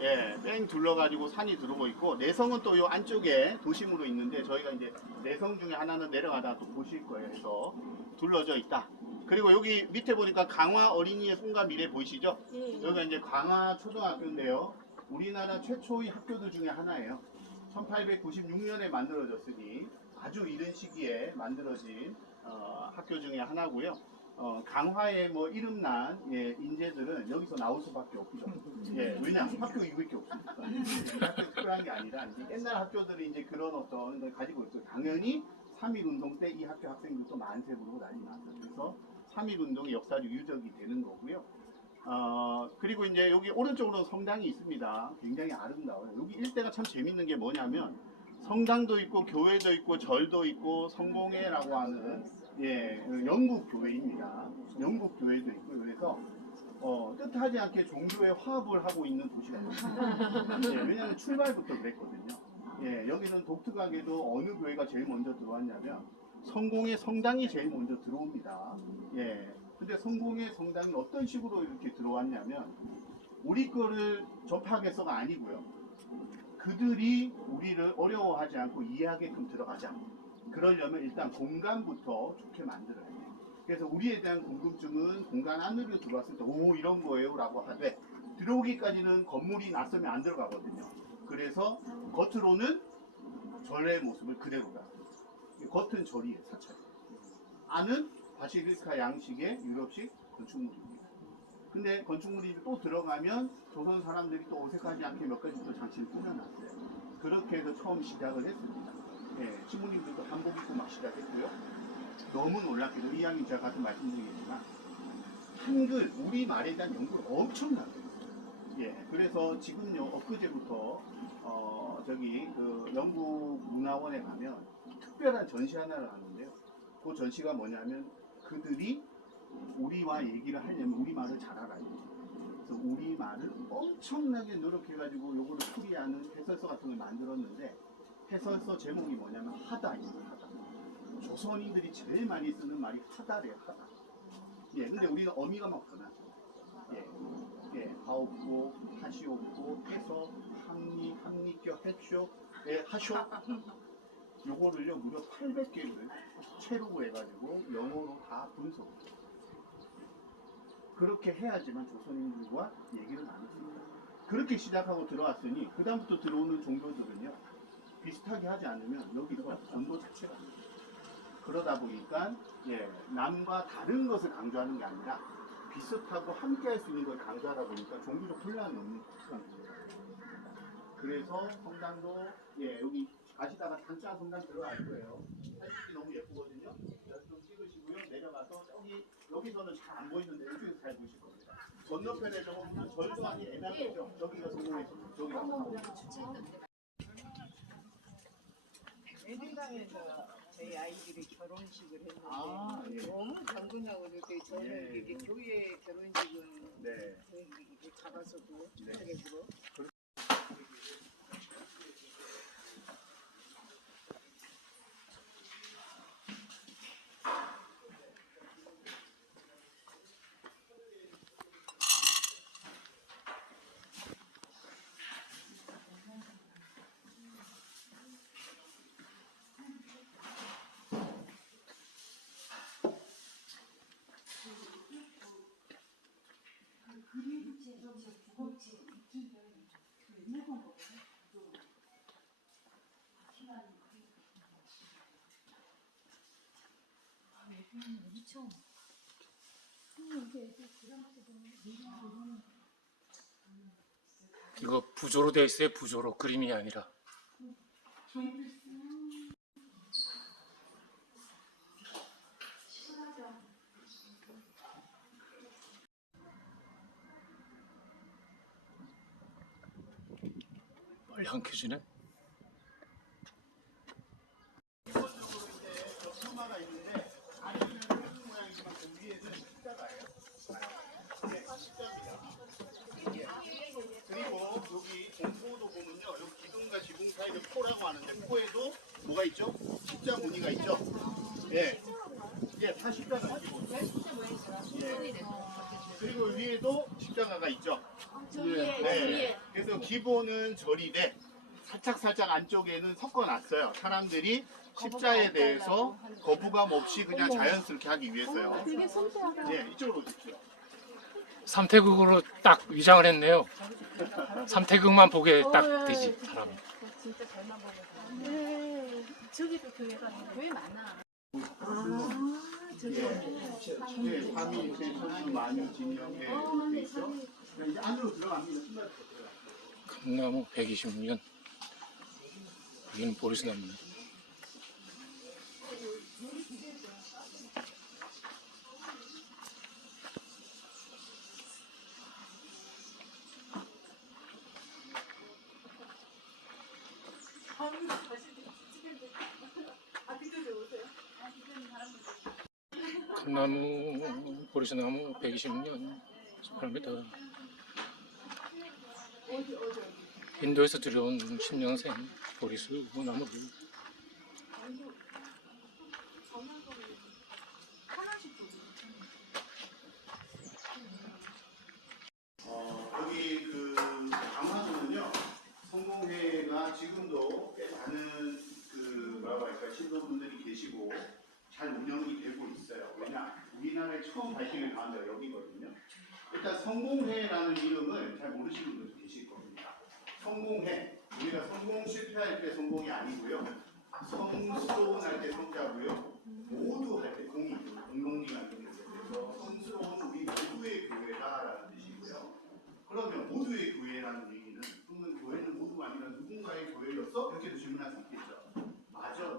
예, 뺑 둘러가지고 산이 들어오고 있고, 내성은 또 요 안쪽에 도심으로 있는데, 저희가 이제 내성 중에 하나는 내려가다가 또 보실 거예요. 해서 둘러져 있다. 그리고 여기 밑에 보니까 강화 어린이의 꿈과 미래 보이시죠? 예. 여기가 이제 강화 초등학교인데요. 우리나라 최초의 학교들 중에 하나예요. 1896년에 만들어졌으니 아주 이른 시기에 만들어진 학교 중에 하나고요. 강화에 뭐 이름난 인재들은 여기서 나올 수밖에 없죠. 예, 왜냐하면 학교 이거밖에 없으니까. 학교 특별한 게 아니라 이제 옛날 학교들이 이제 그런 어떤 걸 가지고 있어요. 당연히 3.1운동 때 이 학교 학생들도 만세 부르고 난리 났어요. 그래서 3.1운동의 역사적 유적이 되는 거고요. 그리고 이제 여기 오른쪽으로 성당이 있습니다. 굉장히 아름다워요. 여기 일대가 참 재밌는 게 뭐냐면 성당도 있고 교회도 있고 절도 있고 성공회라고 하는 영국 교회입니다. 영국 교회도 있고 그래서 뜻하지 않게 종교의 화합을 하고 있는 도시가 있습니다. 왜냐하면 출발부터 그랬거든요. 여기는 독특하게도 어느 교회가 제일 먼저 들어왔냐면 성공의 성당이 제일 먼저 들어옵니다. 근데 성공의 성당이 어떤 식으로 이렇게 들어왔냐면 우리 거를 접하겠어가 아니고요. 그들이 우리를 어려워하지 않고 이해하게끔 들어가자. 그러려면 일단 공간부터 좋게 만들어야 돼요. 그래서 우리에 대한 궁금증은 공간 안으로 들어왔을 때 오 이런 거예요 라고 하되 들어오기까지는 건물이 낯설면 안 들어가거든요. 그래서 겉으로는 절의 모습을 그대로 가. 겉은 절이에요. 사찰. 안은 바실리카 양식의 유럽식 건축물입니다. 근데 건축물이 또 들어가면 조선 사람들이 또 어색하지 않게 몇 가지 또 장치를 꾸며놨어요. 그렇게 해서 처음 시작을 했습니다. 예, 신부님들도 한복 입고 막 시작했고요. 너무 놀랍게도 이왕님 제가 같은 말씀드리겠지만 한글 우리말에 대한 연구를 엄청나게 했어요. 예, 그래서 지금요 엊그제부터 저기 그 영국문화원에 가면 특별한 전시 하나를 하는데요. 그 전시가 뭐냐면 그들이 우리와 얘기를 하려면 우리말을 잘 알아야 돼요. 그래서 우리말을 엄청나게 노력해가지고 요거를 풀이하는 해설서 같은 걸 만들었는데 해설서 제목이 뭐냐면 하다입니다. 하다. 조선인들이 제일 많이 쓰는 말이 하다래요. 하다. 예, 근데 우리는 어미가 막 변하죠. 예, 예, 하옵고, 하시옵고, 해서, 합리격, 해쇼, 예, 하쇼. 요거를요, 무려 800개를 채로 해가지고 영어로 다 분석해요. 그렇게 해야지만 조선인들과 얘기를 나눕니다. 그렇게 시작하고 들어왔으니, 그다음부터 들어오는 종교들은요, 비슷하게 하지 않으면 여기서 전도 자체가 안 돼요. 그러다 보니까, 예, 남과 다른 것을 강조하는 게 아니라, 비슷하고 함께 할 수 있는 걸 강조하다 보니까 종교적 혼란이 없는 상황입니다. 그래서 성당도, 예, 여기 가시다가 단짠 성당 들어갈 거예요. 사진이 너무 예쁘거든요. 여기 좀 찍으시고요. 내려가서 여기서는 잘 안 보이는데 이쪽에서 잘 보실 겁니다. 건너편에 저 보면 절도 아니 애매하죠. 저기가 성공했어요. 저기가. 외등당에서 저희 아이들이 결혼식을 했는데 아, 예. 너무 경건하고 이렇게 저는 예. 이게 교회 결혼식은 네. 이렇게 잡아서도 네. 주택으로 이거 부조로 돼 있어요. 부조로 그림이 아니라. 빨리 안 켜지네. 기본적으로 이제 저 소마가 있는데 아래는 큰 모양이지만 그 위에는 십자가예요. 네, 십자입니다. 그리고 여기 공포도 보면요, 여기 기둥과 지붕 사이를 포라고 하는데 포에도 뭐가 있죠? 십자 무늬가 있죠. 예, 예, 다 십자가 기본. 예. 그리고 위에도 십자가가 있죠. 네. 그래서 기본은 절이되 살짝 안쪽에는 섞어놨어요. 사람들이 십자에 대해서 거부감 없이 그냥 자연스럽게 하기 위해서요. 되게 섬세하다. 예, 이쪽으로 오십시오. 삼태극으로 딱 위장을 했네요. 삼태극만 보게 딱 되지 사람이. 진짜 잘만 보면 네. 저기도 교회가 있는데 교회 많아. 예, 밤이 이제 소수 많이 진영에 돼 있죠. 이제 안으로 들어갑니다. 신발 감나무 126년. 여기는 보리수 나무네. 감나무 보리수나무 126년 18m. 인도에서 들여온 10년생 보리수 나무들. 여기 그 강화도는요, 성공회가 지금도 꽤 많은 그 뭐라고 할까 신도분들이 계시고 잘 운영이 되고 있어요. 왜냐, 우리나라에 처음 발신을 한 데가 여기거든요. 일단 성공회라는 이름을 잘 모르시는 분들 계실 겁니다. 성공회, 우리가 성공 실패할 때 성공이 아니고요. 성스러운 할 때 성자고요. 모두 할 때 공이 공동리가 그래서 성스러운 우리 모두의 교회다라는 뜻이고요. 그러면 모두의 교회라는 얘기는 또는 교회는 모두가 아니라 누군가의 교회로서 이렇게도 질문할 수 있겠죠. 맞아요.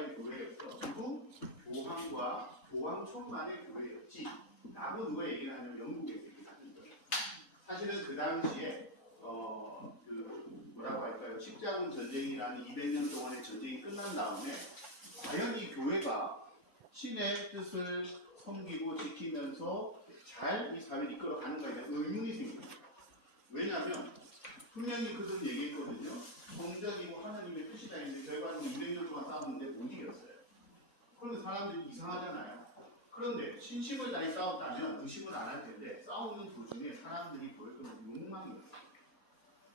나라의 교회였어. 그리고 교황과 교황청만의 교회였지. 라고 누가 얘기를 하냐면 영국에서 얘기를 하는 거예요. 사실은 그 당시에 그 뭐라고 할까요? 십자군 전쟁이라는 200년 동안의 전쟁이 끝난 다음에 과연 이 교회가 신의 뜻을 섬기고 지키면서 잘 이 사회를 이끌어가는가에 대한 의문이 생깁니다. 왜냐하면 분명히 그들은 얘기했거든요. 성전이고 하나님의 뜻이다 했는데 결과적으로 200년 동안 싸웠는데 못 이겼어요. 그러면 사람들이 이상하잖아요. 그런데 신심을 다해 싸웠다면 의심을 안 할 텐데 싸우는 도중에 사람들이 보였던 욕망이었어요.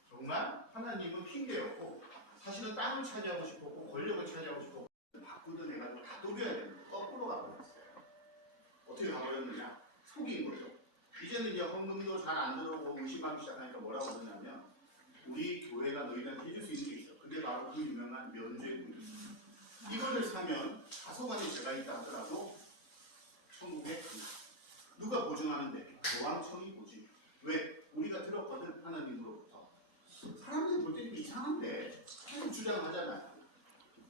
정말 하나님은 핑계였고 사실은 땅을 차지하고 싶었고 권력을 차지하고 싶었고 바꾸던 해가지고 다 녹여야 되는데 거꾸로 가버렸어요. 어떻게 가버렸느냐? 속인 거죠. 이제는 이제 헌금도 잘 안 들어오고 의심하기 시작하니까 뭐라고 그러냐면 우리 교회가 너희들한테 해줄 수 있는 게 있어. 그게 바로 그 유명한 면죄부입니다. 이거를 사면 다소간의 죄가 있다 하더라도 천국에 간다. 누가 보증하는데? 교황청이 보증. 왜? 우리가 들었거든 하나님으로부터. 사람들이 볼 때는 이상한데 계속 주장하잖아요.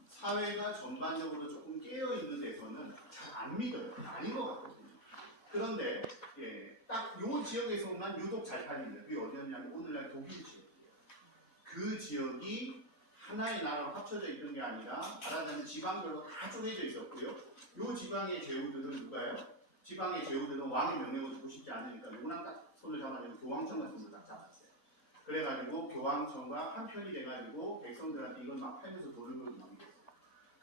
사회가 전반적으로 조금 깨어있는 데서는 잘 안 믿어요. 아닌 것 같거든요. 그런데 딱 요 지역에서만 유독 잘 팔립니다. 그게 어디였냐면 오늘날 독일 지역이에요. 그 지역이 하나의 나라로 합쳐져 있던 게 아니라 말하자면 지방별로 다 쪼개져 있었고요. 요 지방의 제후들은 누가요? 지방의 제후들은 왕의 명령을 듣고 싶지 않으니까 누구랑 딱 손을 잡아내고 교황청과 손을 딱 잡았어요. 그래가지고 교황청과 한편이 돼가지고 백성들한테 이걸 막 팔면서 돈을 벌고 막 이랬어요.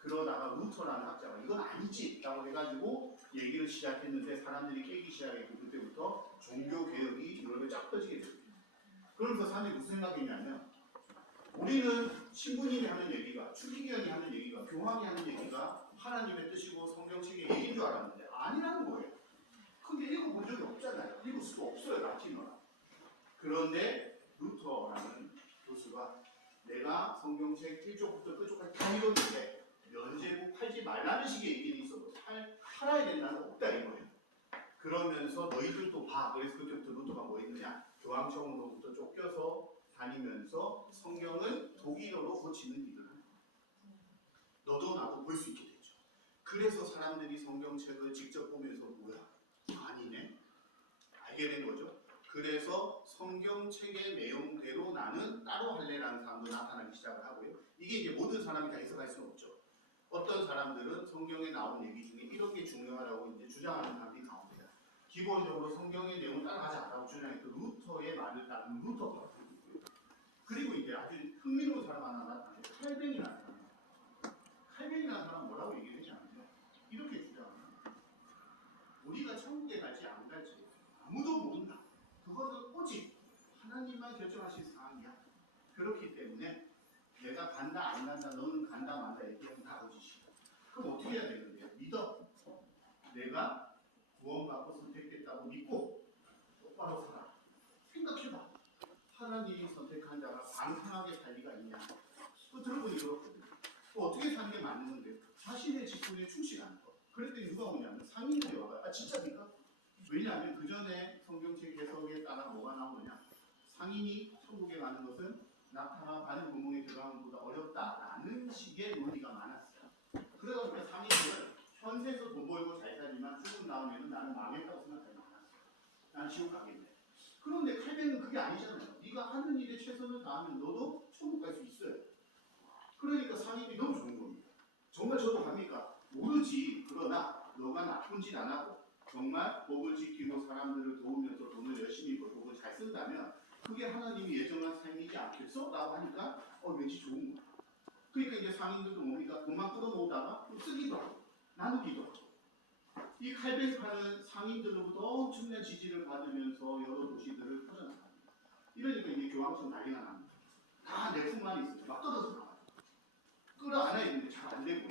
그러다가 루터라는 학자가 이건 아니지 라고 해가지고 얘기를 시작했는데 사람들이 깨기 시작했고 그때부터 종교개혁이 유럽에 쫙 퍼지게 됩니다. 그러면서 사람들이 무슨 생각이냐면 우리는 신부님이 하는 얘기가 추기경이 하는 얘기가 교황이 하는 얘기가 하나님의 뜻이고 성경책의 얘기인 줄 알았는데 아니라는 거예요. 근데 읽어본 적이 없잖아요. 읽을 수도 없어요. 라틴어라. 그런데 루터라는 교수가 내가 성경책 1쪽부터 끝쪽까지 다 읽었는데 면죄부 팔지 말라는 식의 얘기는 있어도 팔아야 된다는 없다 이거예요. 그러면서 너희들도 봐. 그래서 그때부터 루터가 뭐 했느냐. 교황청으로부터 쫓겨서 다니면서 성경을 독일어로 고치는 일을 합니다. 너도 나도 볼 수 있게 됐죠. 그래서 사람들이 성경책을 직접 보면서 뭐야? 아니네? 알게 된 거죠. 그래서 성경책의 내용대로 나는 따로 할래라는 사람도 나타나기 시작을 하고요. 이게 이제 모든 사람이 다 해석할 수는 없죠. 어떤 사람들은 성경에 나온 얘기 중에 이런 게 중요하다고 이제 주장하는 사람들이 나옵니다. 기본적으로 성경의 내용을 따라가자라고 주장했던 루터의 말을 따르는 루터파가 있고요. 그리고 이제 아주 흥미로운 사람 하나 나타나요. 칼뱅이라는 사람. 칼뱅이라는 사람은 뭐라고 얘기를 했냐면요. 이렇게 주장합니다. 우리가 천국에 갈지 안 갈지 아무도 모른다. 그것은 오직 하나님만 결정하실 사항이야. 그렇기 때문에 내가 간다 안 간다 너는 간다 만다 얘기하면 다 거짓이야. 그럼 어떻게 해야 되는데요? 믿어. 내가 구원받고 선택됐다고 믿고 똑바로 살아. 생각해봐. 하나님이 선택한 자가 방탕하게 살 리가 있냐? 또 들어보니 그렇거든요. 또 어떻게 사는 게 맞는 건데? 자신의 직분에 충실하는 것. 그랬더니 누가 오냐면 상인들이 와요. 아 진짜입니까? 왜냐하면 그 전에 성경책 해석에 따라 뭐가 나오느냐? 상인이 천국에 가는 것은 나타나 바른 구멍에 들어가는 것보다 어렵다라는 식의 논리가 많았어요. 그러다 보니까 상인들은 현세에서 돈 벌고 잘 살지만 죽은 다음에는 나는 망했다고 생각하지 않았어요. 난 지옥 가겠네. 그런데 칼뱅은 그게 아니잖아요. 네가 하는 일에 최선을 다하면 너도 천국 갈 수 있어요. 그러니까 상인이 너무 좋은 겁니다. 정말 저도 갑니까? 모르지. 그러나 너가 나쁜 짓 안 하고 정말 법을 지키고 사람들을 도우면서 돈을 열심히 벌고 잘 쓴다면 그게 하나님이 예정한 삶이지 않겠어? 라고 하니까 왠지 좋은 거야. 그러니까 이제 상인들도 뭡니까? 돈만 끌어모으다가 또 쓰기도 하고 나누기도 하고 이 칼뱅 파는 상인들로부터 엄청난 지지를 받으면서 여러 도시들을 퍼져나갑니다. 이러니까 이제 교황청 난리가 납니다. 다 내 품만 있어요. 막 뜯어서 나와요. 끌어안아야 되는데 잘 안 되고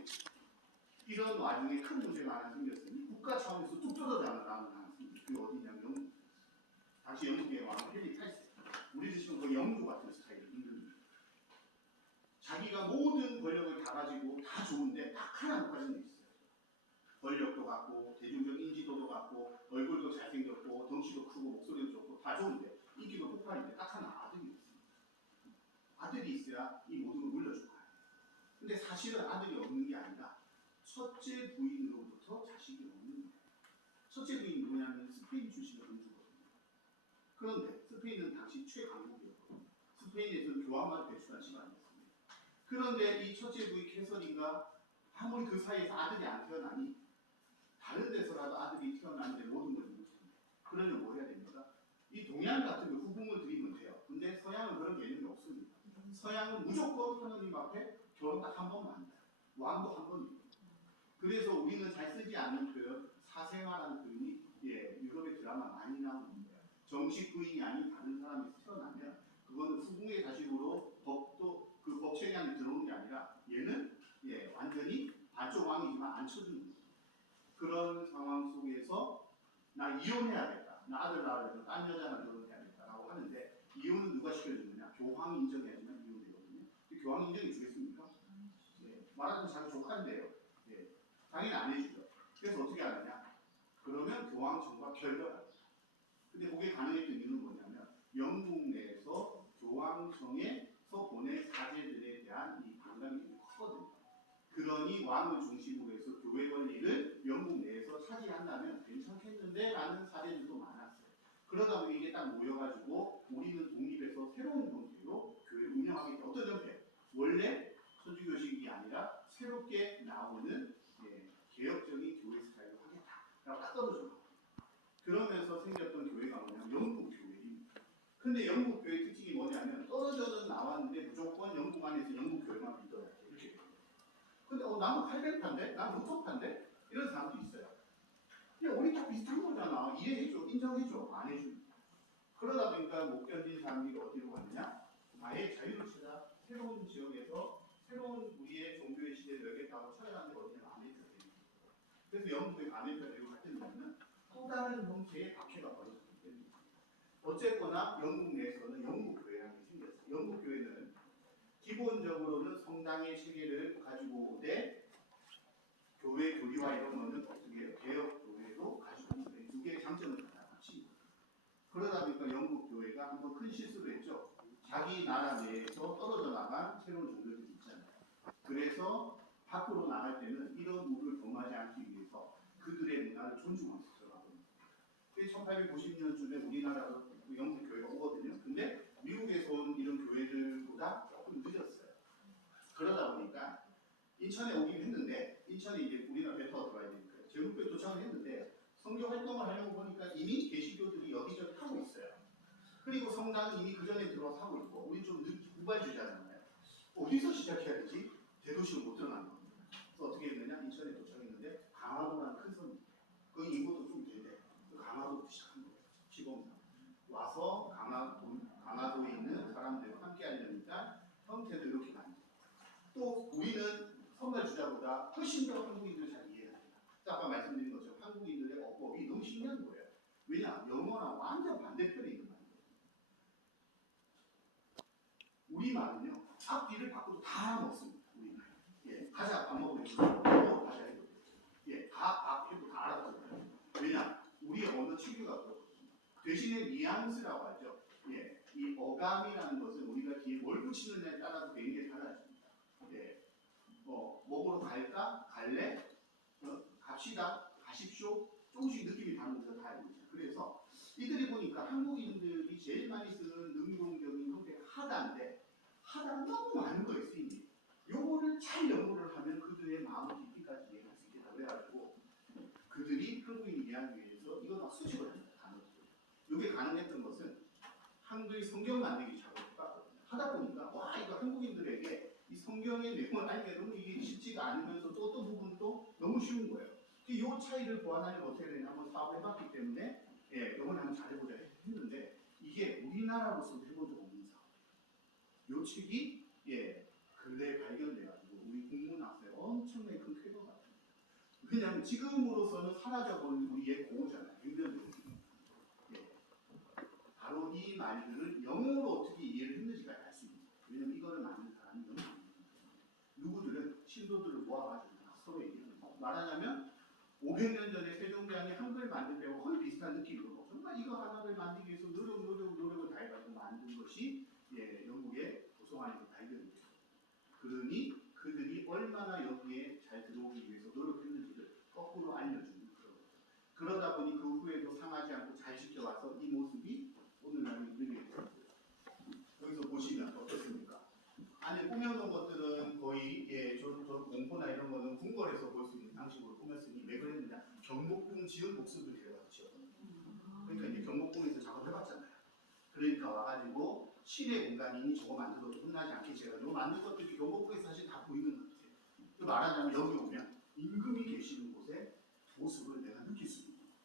이런 와중에 큰 문제가 하나 생겼으니 국가 차원에서 뚝 뜯어져 나가는 않습니다. 그게 어디냐면 영국. 당시 영국의 왕 헨리 8세. 우리 지금 거의 영조 같은 스타일입니다. 자기가 모든 권력을 다 가지고 다 좋은데 딱 하나 못 가진 게 있어요. 권력도 갖고 대중적 인지도도 갖고 얼굴도 잘생겼고 덩치도 크고 목소리도 좋고 다 좋은데 인기도 폭발인데 딱 하나 아들이 있습니다. 아들이 있어야 이 모든 걸 물려줄 거예요. 근데 사실은 아들이 없는 게 아니라 첫째 부인으로부터 자식이 없는 거예요. 첫째 부인이 누구냐면 스페인 출신의 공주거든요. 그런데 스페인은 당시 최강국이었거든요. 스페인에서는 교황만 배출한 집안이었습니다. 그런데 이 첫째 부인 캐서린과 아무리 그 사이에서 아들이 안 태어나니 다른 데서라도 아들이 태어나는데 모든 걸 못합니다. 그러면 뭐 해야 됩니까? 이 동양 같은 거 후궁을 드리면 돼요. 근데 서양은 그런 개념이 없습니다. 서양은 무조건 하느님 앞에 결혼 딱 한 번만 한다. 왕도 한 번입니다. 그래서 우리는 잘 쓰지 않는 표현 사생활하는 표현이 유럽의 드라마 많이 나오는 거예요. 정식 부인이 아닌 다른 사람이 태어나면 그거는 후궁의 자식으로 법도 그 법 체계안에 들어오는 게 아니라 얘는 완전히 반쪽 왕이지만 안 쳐주는 거예요. 그런 상황 속에서 나 이혼해야겠다. 나 아들 낳으려면 딴 여자랑 결혼해야겠다라고 하는데 이혼은 누가 시켜주느냐? 교황이 인정해야지만 이혼되거든요. 교황이 인정해 주겠습니까? 말하자면 자기 조카인데요. 당연히 안 해주죠. 그래서 어떻게 하느냐? 그러면 교황 정부가 결별합니다. 근데 그게 가능했던 이유는 뭐냐면 영국 내에서 교황청에서 보낸 사제들에 대한 이 반감이 좀 크거든요. 그러니 왕을 중심으로 해서 교회 권리를 영국 내에서 차지한다면 괜찮겠는데 라는 사례들도 많았어요. 그러다 보니 이게 딱 모여가지고 우리는 독립해서 새로운 형태로 교회 운영하겠다. 어떤 형태? 원래 천주교식이 아니라 새롭게 나오는 개혁적인 교회 스타일을 하겠다라고 딱 떨어져요. 그러면서 생겼던 교회가 뭐냐면 영국 교회입니다. 근데 영국 교회 특징이 뭐냐면 떨어져는 나왔는데 무조건 영국 안에서 영국 교회만 믿어야 돼. 이렇게. 근데 나는 800파인데? 난 루터파인데? 이런 사람도 있어요. 그냥 우리 다 비슷한 거잖아. 이해해줘. 인정해줘. 안 해줍니다. 그러다 보니까 못 견딘 사람들이 어디로 갔느냐? 아예 자유를 찾아 새로운 지역에서 새로운 우리의 종교의 시대를 열겠다고 찾아가는 데 어디냐면 아메리카 대륙. 그래서 영국의 아메리카 대륙을 갔던 이유는 또 다른 형태의 박해가 벌어졌기 때문입니다. 어쨌거나 영국 내에서는 영국 교회라는 게 생겼어요. 영국 교회는 기본적으로는 성당의 체계를 가지고 오되 교회 교리와 이런 거는 어떻게 해요? 개혁 교회로 가지고 오는데 두 개의 장점을 다 같이. 그러다 보니까 영국 교회가 한번 큰 실수를 했죠. 자기 나라 내에서 떨어져 나간 새로운 종교들이 있잖아요. 그래서 밖으로 나갈 때는 이런 우를 범하지 않기 위해서 그들의 문화를 존중하고 있더라고요. 1890년쯤에 우리나라로 영국 교회가 오거든요. 근데 미국에서 온 이런 교회들보다 조금 늦었어요. 그러다 보니까 인천에 오긴 했는데 인천에 이제 우리나라 배 타고 들어와야 되니까 제국도에 도착을 했는데 선교 활동을 하려고 보니까 이미 개신교들이 여기저기 하고 있어요. 그리고 성당은 이미 그 전에 들어와서 하고 있고 우리 좀 우발주자잖아요. 어디서 시작해야 되지? 대도시로 못 들어가는 겁니다. 그래서 어떻게 했느냐? 인천에 도착했는데 강화도라는 큰 섬입니다. 그 인구도 좀 되대. 강화도부터 시작한 거예요. 시범상 와서 강화도에 있는 사람들과 함께 하려니까 형태도 이렇게 만들고 또 우리는 선발주자보다 훨씬 더 한국인들을 잘 이해해야 합니다. 아까 말씀드린 것처럼 한국인들의 어법이 너무 신기한 거예요. 왜냐? 영어랑 완전 반대편에 있는 말이에요. 우리말은요. 앞뒤를 바꿔도 다 먹습니다. 우리말. 가자 밥 먹으면 가자 해도 밥 해도 다 알아듣거든요. 왜냐? 우리의 언어 체계가 그렇거든요. 대신에 뉘앙스라고 하죠. 이 어감이라는 것은 우리가 뒤에 뭘 붙이느냐에 따라서 되는 게 달라집니다. 먹으러 갈까? 갈래? 갑시다. 가십시오. 조금씩 느낌이 다른 것을 다 알고 있죠. 그래서 이들이 보니까 한국인들이 제일 많이 쓰는 능동적인 형태가 하다인데 하다가 너무 많은 거예요. 쓰임이. 요거를 잘 연구를 하면 그들의 마음 깊이까지 이해할 수 있겠다. 그래가지고 그들이 한국인 이해하기 위해서 이거 다 수집을 합니다. 단어들. 이게 가능했던 것은 한국의 성경 만들기 작업을 하다 보니까 와 이거 한국인들에게 이 성경의 내용을 알게 너무 이게 쉽지가 않으면서 또 어떤 부분도 너무 쉬운 거예요. 이 차이를 보완하려면 어떻게 되냐 한번 사업을 해봤기 때문에 이번에 한번 잘해보자 했는데 이게 우리나라로서도 해본 적 없는 사업. 요 책이 근래에 발견돼가지고 우리 국문학사에 엄청나게 큰 쾌거가 됩니다. 왜냐하면 지금으로서는 사라져버린 우리의 고우잖아요. 유명한 바로 이 말들을 영어로 어떻게 이해를 했는지가 알 수 있는 거예요. 왜냐하면 이거를 만든 사람이 너무 많아요. 누구들은 신도들을 모아가지고 서로 얘기하는 거예요. 말하자면 500년 전에 세종대왕이 한글 만들 때와 거의 비슷한 느낌으로 정말 이거 하나를 만들기 위해서 노력을 다해가지고 만든 것이 영국의 도서관에서 발견됐죠. 그러니 그들이 얼마나 여기에 잘 들어오기 위해서 노력했는지를 거꾸로 알려주는 그런 거죠. 그러다 보니 그 후에도 상하지 않고 잘 지켜와서 이 모습이 오늘날 이르게 됐습니다. 여기서 보시면 어떻습니까? 안에 꾸며놓은 것들은 거의 저 공포나 이런 거는 궁궐에서 볼 수 있는 방식으로 꾸몄으니 왜 그랬느냐? 경복궁 지은 목수들이 들어갔죠. 그러니까 이제 경복궁에서 작업해봤잖아요. 그러니까 와가지고 실의 공간이니 저거 만들어도 혼나지 않겠지 해가지고 만든 것들이 경복궁에 사실 다 보이는 것 같아요. 그 말하자면 여기 오면 임금이 계시는 곳의 모습을 내가 느낄 수 있는 거예요.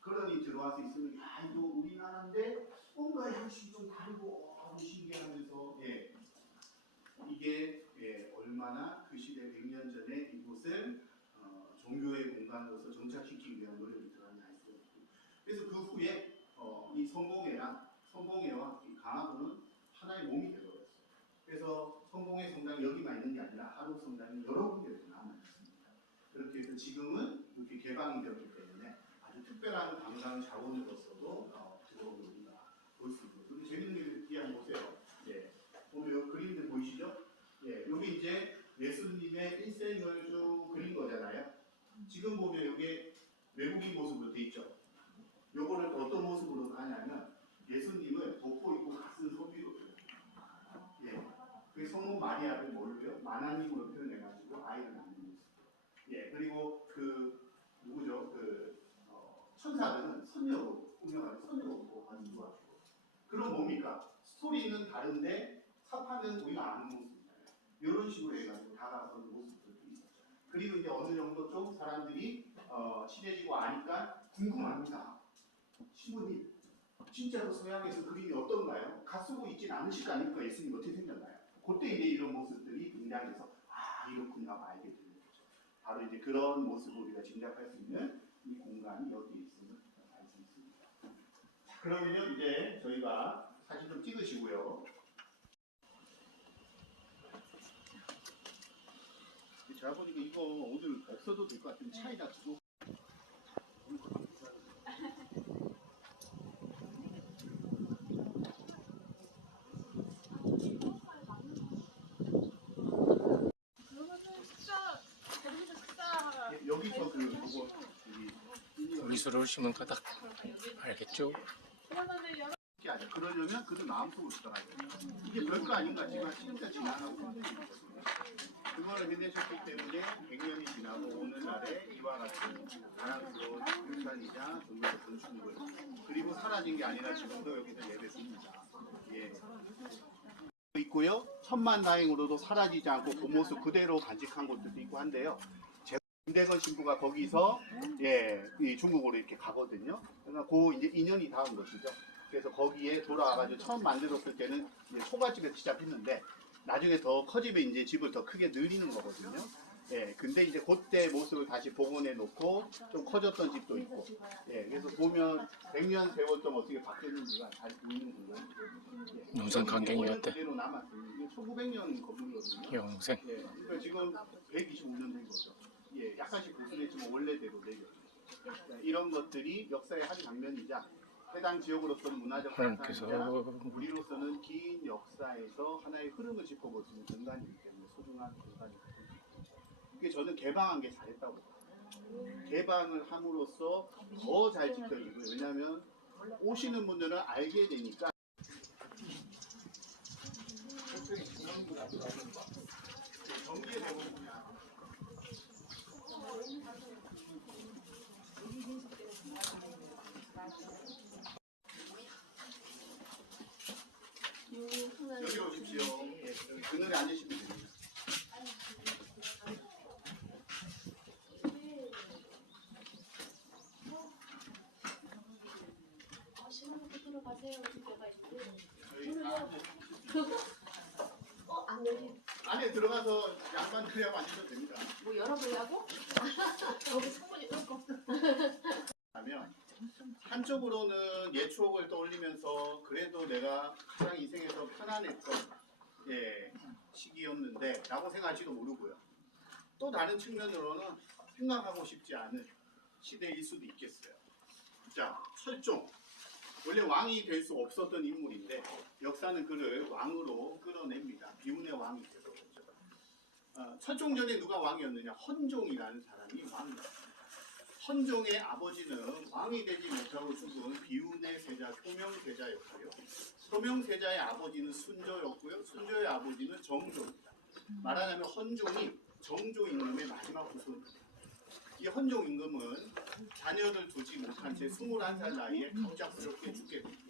그러니 들어와서 있으면 야 이거 우리나라인데 뭔가 향식이 좀 다르고 아주 신기하면서 이게 얼마나 그 시대 100년 전에 이곳을 종교의 공간으로서 정착시키기 위한 노력이 들어갔나 알 수가 있고 그래서 그 후에 이 성봉회와 이 강화도는 하나의 몸이 되어버렸어요. 그래서 성봉회 성당이 여기만 있는 게 아니라 하도 성당이 여러 군데서 남아있습니다. 그렇게 해서 지금은 이렇게 개방이 되었기 때문에 아주 특별한 관광 자원으로서도 들어오고 우리가 볼 수 있고 근데 재밌는 게 한번 보세요. 보면 여기 그림들 보이시죠? 여기 이제 예수님의 일생을 쭉 그린 거잖아요. 지금 보면 여기 외국인 모습으로 돼 있죠. 요거를 어떤 모습으로 하냐면 예수님을 덮고 있고 가슴 소비로 표현해요. 그 성모 마리아를 뭘로요? 만화님으로 표현해가지고 아이를 낳는 모습. 그리고 그 누구죠? 천사들은 선녀로 꾸며가지고 선녀로 아주 좋아하시고. 그럼 뭡니까? 스토리는 다른데 사파는 우리가 아는 모습이잖아요. 이런 식으로 해가지고 다가서는 모습들도 있었죠. 그리고 이제 어느 정도 좀 사람들이 친해지고 아니까 궁금합니다. 신부님, 진짜로 서양에서 그림이 어떤가요? 가 쓰고 있진 않으실 거 아닙니까? 예수님 어떻게 생겼나요? 그때 이제 이런 모습들이 등장해서 이렇군요 하고 알게 되는 거죠. 바로 이제 그런 모습을 우리가 짐작할 수 있는 이 공간이 여기에 있음을 알 수 있습니다. 자, 그러면 이제 저희가 사진 좀 찍으시고요. 제가 보니까 이거 오늘 없어도 될 것 같은데 차에다 두고 여기서 그거 미술을 오시면 가닥 알겠죠? 그러려면 그도 마음속으로 들어가야 돼요. 이게 별거 아닌가 지만 진짜 지나가고 그걸 해내셨기 때문에 100년이 지나고 오늘날에 이와 같은 자랑스러운 불산이자 종교의 건축물 그리고 사라진 게 아니라 지금도 여기서 예배드립니다. 있고요. 천만다행으로도 사라지지 않고 그 모습 그대로 간직한 곳들도 있고 한데요. 김대건 신부가 거기서 이 중국으로 이렇게 가거든요. 그러니까 그 이제 인연이 닿은 것이죠. 그래서 거기에 돌아와가지고 처음 만들었을 때는 이제 초가집에서 시작했는데 나중에 더 커지면 이제 집을 더 크게 늘리는 거거든요. 근데 이제 그때 모습을 다시 복원해 놓고 좀 커졌던 집도 있고, 그래서 보면 100년 세월 동안 어떻게 바뀌었는지가 잘 보이는 공간이 영상 강경이었대. 그대로 남았어요. 이게 1900년 건물이거든요. 영생. 그러니까 지금 125년 된 거죠. 약간씩 보수했지만 원래대로 내려. 이런 것들이 역사의 한 장면이자 해당 지역으로서는 문화적 하나님께서 자산이자 우리로서는 긴 역사에서 하나의 흐름을 짚어볼 수 있는 공간이기 때문에 소중한 공간입니다. 이게 저는 개방한 게 잘했다고 봐요. 개방을 함으로써 더 잘 지켜지고 왜냐하면 오시는 분들은 알게 되니까 전기에 대부분이야. 여기 오십시오. 여기 그늘에 앉으시면 됩니다. 안 열리. 안에 들어가서 양반 그래하고 앉으셔도 됩니다. 뭐 열어보려고? 여기 창문이 뚫고. 하면 한쪽으로는 옛 추억을 떠올리면서 그래도 내가 가장 인생에서 편안했던 시기였는데 라고 생각할지도 모르고요. 또 다른 측면으로는 생각하고 싶지 않은 시대일 수도 있겠어요. 자, 철종. 원래 왕이 될 수 없었던 인물인데 역사는 그를 왕으로 끌어냅니다. 비운의 왕이 되서 그렇죠. 설종전에 누가 왕이었느냐? 헌종이라는 사람이 왕이었어요. 헌종의 아버지는 왕이 되지 못하고 죽은 비운의 세자 효명세자였고요. 효명세자의 아버지는 순조였고요. 순조의 아버지는 정조입니다. 말하자면 헌종이 정조 임금의 마지막 후손입니다. 이 헌종 임금은 자녀를 두지 못한 채 21살 나이에 갑작스럽게 죽게 됩니다.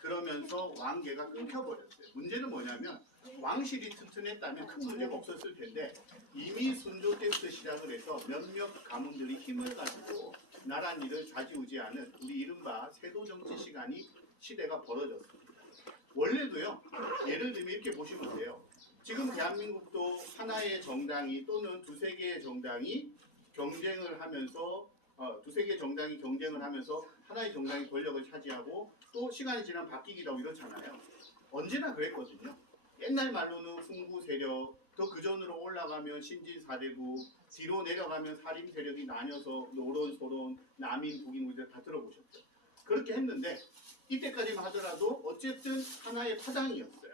그러면서 왕계가 끊겨버렸어요. 문제는 뭐냐면 왕실이 튼튼했다면 큰 문제가 없었을 텐데 이미 순조 때부터 시작을 해서 몇몇 가문들이 힘을 가지고 나라일을 좌지우지하는 우리 이른바 세도정치 시대가 벌어졌습니다. 원래도요. 예를 들면 이렇게 보시면 돼요. 지금 대한민국도 하나의 정당이 또는 두세 개의 정당이 경쟁을 하면서 두세 개의 정당이 경쟁을 하면서 하나의 정당이 권력을 차지하고 또 시간이 지나면 바뀌기도 하고 이렇잖아요. 언제나 그랬거든요. 옛날 말로는 훈구 세력, 더 그전으로 올라가면 신진사대국, 뒤로 내려가면 사림 세력이 나뉘어서 노론, 소론, 남인, 북인 우리들 다 들어보셨죠. 그렇게 했는데 이때까지만 하더라도 어쨌든 하나의 파당이었어요.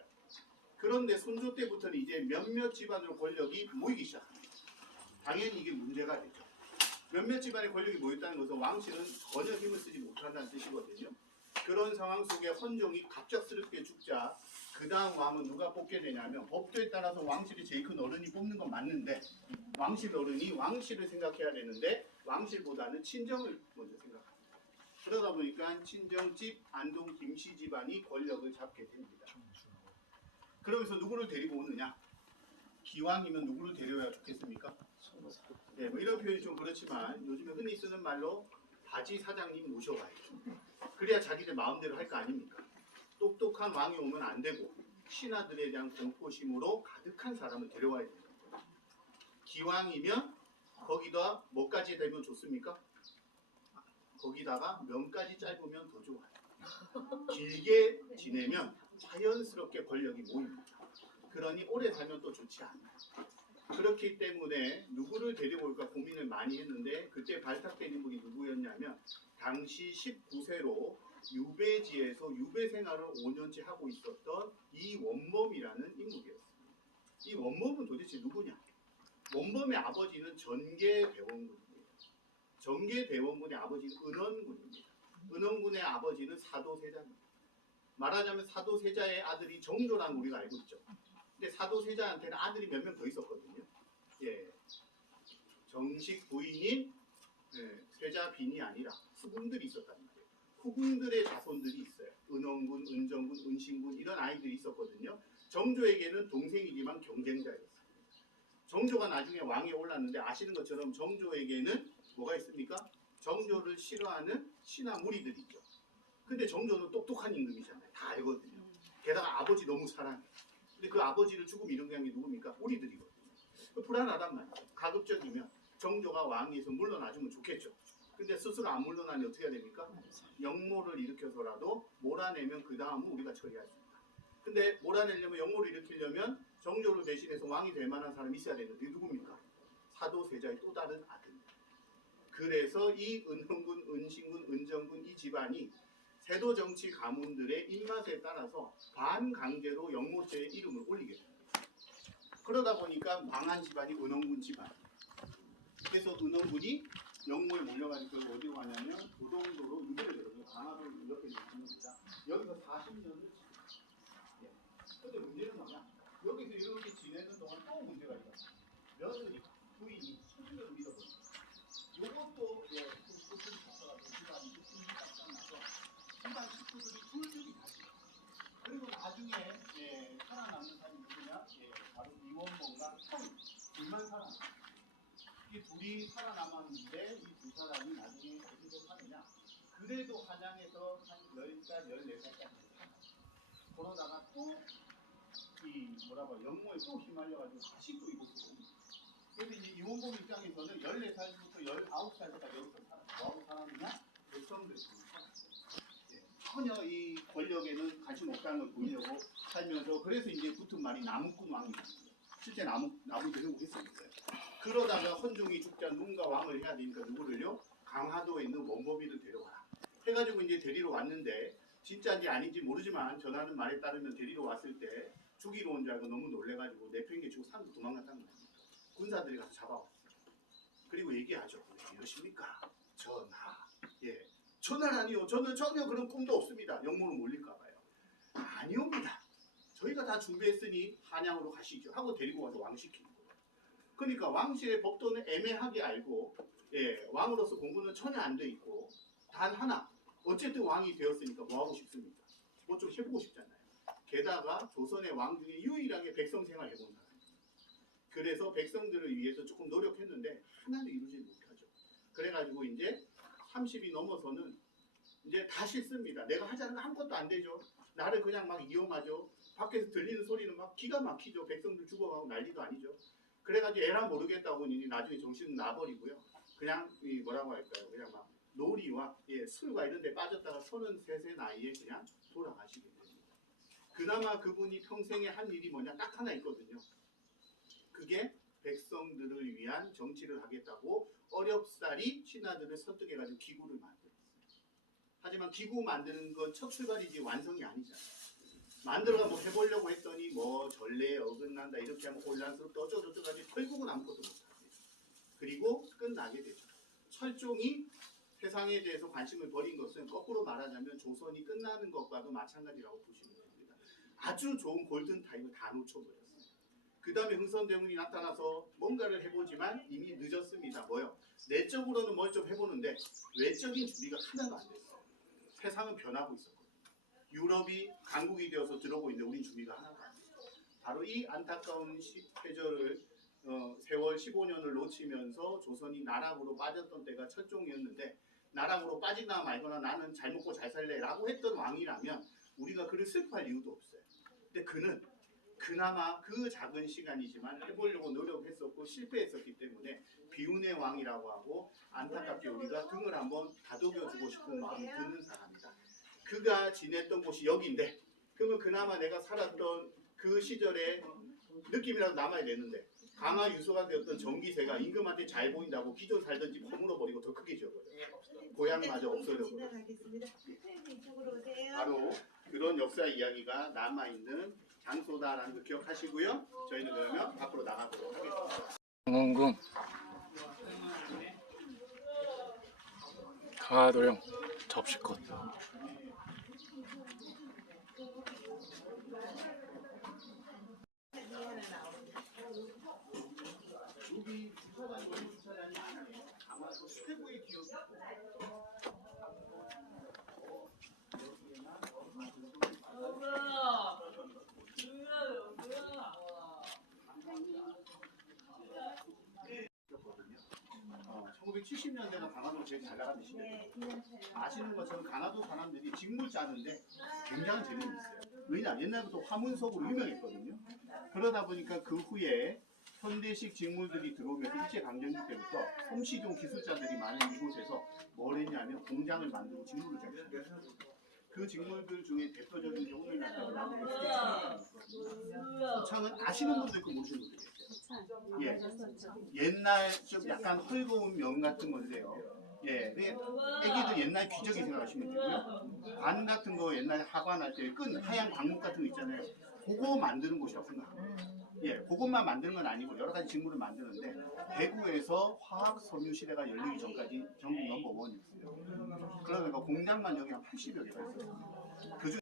그런데 순조 때부터는 이제 몇몇 집안으로 권력이 모이기 시작합니다. 당연히 이게 문제가 되죠. 몇몇 집안의 권력이 모였다는 것은 왕실은 전혀 힘을 쓰지 못한다는 뜻이거든요. 그런 상황 속에 헌종이 갑작스럽게 죽자 그 다음 왕은 누가 뽑게 되냐면 법도에 따라서 왕실이 제일 큰 어른이 뽑는 건 맞는데 왕실 어른이 왕실을 생각해야 되는데 왕실보다는 친정을 먼저 생각합니다. 그러다 보니까 친정집 안동 김씨 집안이 권력을 잡게 됩니다. 그러면서 누구를 데리고 오느냐? 기왕이면 누구를 데려야 좋겠습니까? 네, 뭐 이런 표현이 좀 그렇지만 요즘에 흔히 쓰는 말로 바지 사장님 모셔와야죠. 그래야 자기들 마음대로 할 거 아닙니까? 똑똑한 왕이 오면 안 되고 신하들에 대한 공포심으로 가득한 사람을 데려와야 됩니다. 기왕이면 거기다 뭐까지 되면 좋습니까? 거기다가 명까지 짧으면 더 좋아요. 길게 지내면 자연스럽게 권력이 모입니다. 그러니 오래 살면 또 좋지 않아요. 그렇기 때문에 누구를 데리고 올까 고민을 많이 했는데 그때 발탁된 인물이 누구였냐면 당시 19세로 유배지에서 유배 생활을 5년째 하고 있었던 이원범이라는 인물이었습니다. 이 원범은 도대체 누구냐? 원범의 아버지는 전계대원군입니다. 전계대원군의 아버지는 은원군입니다. 은원군의 아버지는 사도세자입니다. 말하자면 사도세자의 아들이 정조라는 우리가 알고 있죠. 근데 사도세자한테는 아들이 몇 명 더 있었거든요. 예, 정식 부인인 세자빈이 아니라 후궁들이 있었단 말이에요. 후궁들의 자손들이 있어요. 은원군, 은정군, 은신군 이런 아이들이 있었거든요. 정조에게는 동생이지만 경쟁자였습니다. 정조가 나중에 왕에 올랐는데 아시는 것처럼 정조에게는 뭐가 있습니까? 정조를 싫어하는 신하 무리들이 있죠. 근데 정조는 똑똑한 임금이잖아요. 다 알거든요. 게다가 아버지 너무 사랑해요. 근데 그 아버지를 죽음 이르게 한 게 누굽니까? 우리들이거든요. 불안하단 말이에요. 가급적이면 정조가 왕위에서 물러나주면 좋겠죠. 근데 스스로 안 물러나면 어떻게 해야 됩니까? 역모를 일으켜서라도 몰아내면 그 다음은 우리가 처리할 수 있다. 근데 몰아내려면 역모를 일으키려면 정조를 대신해서 왕이 될 만한 사람이 있어야 되는데 누굽니까? 사도세자의 또 다른 아들. 그래서 이 은흥군, 은신군, 은정군 이 집안이 세도 정치 가문들의 입맛에 따라서 반강제로 역모죄의 이름을 올리게 됩니다. 그러다 보니까 망한 집안이 은원군 집안. 그래서 은원군이 역모에 몰려가지고 어디로 가냐면 도동도로 유배를 들어요. 강화도를 이렇게 있습니다. 여기서 40년을 지냈어요. 그런데 문제는 뭐냐? 여기서 이렇게 지내는 동안 또 문제가 있어요. 며느리, 부인이 수준을 믿어버립니다. 요것도 끝을 잡아가지고 집안이 끝이 딱 나서 집안 식구들이 둘둘이 가죠. 그리고 나중에 살아남는 사람이 누구냐? 바로 이원봉과 형 둘만 살아남아요. 이 둘이 살아남았는데 이 두 사람이 나중에 어디서 사느냐? 그래도 한양에서 한 10살, 14살까지 살아요. 그러다가 또 역모에 또 휘말려가지고 다시 또 이곳으로 옵니다. 그래서 이제 이원봉 입장에서는 14살부터 19살까지 여기서 뭐하고 살았느냐? 백성들 전혀 이 권력에는 관심 없다는 걸 보이려고 살면서 그래서 이제 붙은 말이 나무꾼 왕이다. 실제 나무도 회복했었어요. 그러다가 헌종이 죽자 누군가 왕을 해야 되니까 누구를요? 강화도에 있는 원범이를 데려와라. 해가지고 이제 데리러 왔는데 진짜인지 아닌지 모르지만 전하는 말에 따르면 데리러 왔을 때 죽이러 온 줄 알고 너무 놀래가지고 내팽개치고 산으로 도망갔다는 거예요. 군사들이 가서 잡아왔어요. 그리고 얘기하죠. 이러십니까? 전하. 예. 전하라니요. 저는 전혀 그런 꿈도 없습니다. 영모로 몰릴까 봐요. 아니옵니다. 저희가 다 준비했으니 한양으로 가시죠. 하고 데리고 와서 왕시키는 거예요. 그러니까 왕실의 법도는 애매하게 알고 예, 왕으로서 공부는 전혀 안 돼 있고 단 하나 어쨌든 왕이 되었으니까 뭐 하고 싶습니까? 뭐 좀 해보고 싶잖아요. 게다가 조선의 왕 중에 유일하게 백성 생활 해본 사람. 그래서 백성들을 위해서 조금 노력했는데 하나도 이루지 못하죠. 그래가지고 이제 30이 넘어서는 이제 다 싫습니다. 내가 하자는 거 아무것도 안 되죠. 나를 그냥 막 이용하죠. 밖에서 들리는 소리는 막 기가 막히죠. 백성들 죽어가고 난리도 아니죠. 그래가지고 에라 모르겠다고 나중에 정신은 나버리고요. 그냥 이 뭐라고 할까요? 그냥 막 놀이와 예, 술과 이런 데 빠졌다가 33세 나이에 그냥 돌아가시게 됩니다. 그나마 그분이 평생에 한 일이 뭐냐 딱 하나 있거든요. 그게 백성들을 위한 정치를 하겠다고 어렵사리 신하들을 설득해가지고 기구를 만들었어요. 하지만 기구 만드는 건 첫 출발이지 완성이 아니잖아요. 만들어가 뭐 해보려고 했더니 뭐 전례에 어긋난다 이렇게 하면 혼란스럽다 어쩌고저쩌고 하지 결국은 아무것도 못하고요. 그리고 끝나게 되죠. 철종이 세상에 대해서 관심을 버린 것은 거꾸로 말하자면 조선이 끝나는 것과도 마찬가지라고 보시면 됩니다. 아주 좋은 골든타임을 다 놓쳐버렸어요. 그 다음에 흥선대원이 나타나서 뭔가를 해보지만 이미 늦었습니다. 뭐요? 내적으로는 뭘 좀 해보는데 외적인 준비가 하나도 안 됐어요. 세상은 변하고 있었거든요. 유럽이 강국이 되어서 들어오고 있는데 우린 준비가 하나도 안 됐어요. 바로 이 안타까운 패절을 세월 15년을 놓치면서 조선이 나락으로 빠졌던 때가 철종이었는데 나락으로 빠지나 말거나 나는 잘 먹고 잘 살래 라고 했던 왕이라면 우리가 그를 슬퍼할 이유도 없어요. 근데 그는 그나마 그 작은 시간이지만 해보려고 노력했었고 실패했었기 때문에 비운의 왕이라고 하고 안타깝게 우리가 등을 한번 다독여주고 싶은 마음이 드는 사람이다. 그가 지냈던 곳이 여기인데 그러면 그나마 내가 살았던 그 시절의 느낌이라도 남아야 되는데 강화 유소가 되었던 정기세가 임금한테 잘 보인다고 기존 살던 집 허물어버리고 더 크게 지어버려요. 고향마저 없어져버려요. 바로 그런 역사 이야기가 남아있는 장소다라는 거 기억하시고요. 저희는 그러면 밖으로 나가보도록 하겠습니다. 강원군 강화도령 접시꽃. 여기 주차장이 어디 주차장이 아마 그 최고의 기억이 있었거든요. 1970년대가 강화도 제일 잘 나가는 시기였어요. 아시는 것처럼 강화도 사람들이 직물 짜는데 굉장히 재능이 있어요. 왜냐? 옛날부터 화문석으로 유명했거든요. 그러다 보니까 그 후에 현대식 직물들이 들어오면서 일제강점기 때부터 솜씨종 기술자들이 많은 이곳에서 뭘 했냐면 공장을 만들고 직물을 짰어요. 그 직물들 중에 대표적인 게 오늘날 나오는 소창은 아시는 분도 있고 모르시는 분도 있어요. 예. 옛날 좀 약간 헐거운 면 같은 건데요. 예, 애기들 옛날 귀저귀 생각하시면 되고요. 관 같은 거 옛날에 하관할 때 끈 하얀 광목 같은 거 있잖아요. 그거 만드는 곳이라고 생각합니다. 예, 그것만 만드는 건 아니고 여러 가지 직물을 만드는데 대구에서 화학 섬유 시대가 열리기 전까지 전국 넘버원이었어요. 그러니까 공장만 여기 한 80여 개가 있어요. 그중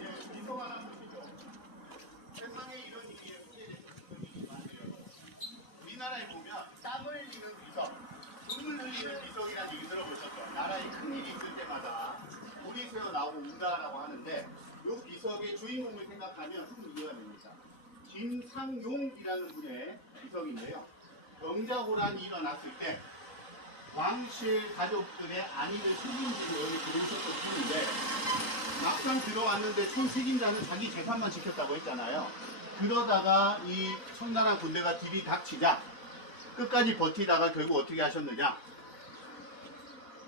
예, 비석 하나 보시죠. 세상에 이런 일이 많아요. 우리나라에 보면 땀 흘리는 비석, 눈물 흘리는 비석이라는 얘기 들어보셨죠? 나라에 큰일이 있을 때마다 물이 새어 나오고 운다라고 하는데 이 비석의 주인공을 생각하면 조금 이해가 됩니다. 김상용이라는 분의 비석인데요. 병자호란이 일어났을 때 왕실 가족들의 안위를 책임지는 여기 들어오셨던 분인데 막상 들어왔는데 총책임자는 자기 재산만 지켰다고 했잖아요. 그러다가 이 청나라 군대가 들이닥치자 끝까지 버티다가 결국 어떻게 하셨느냐.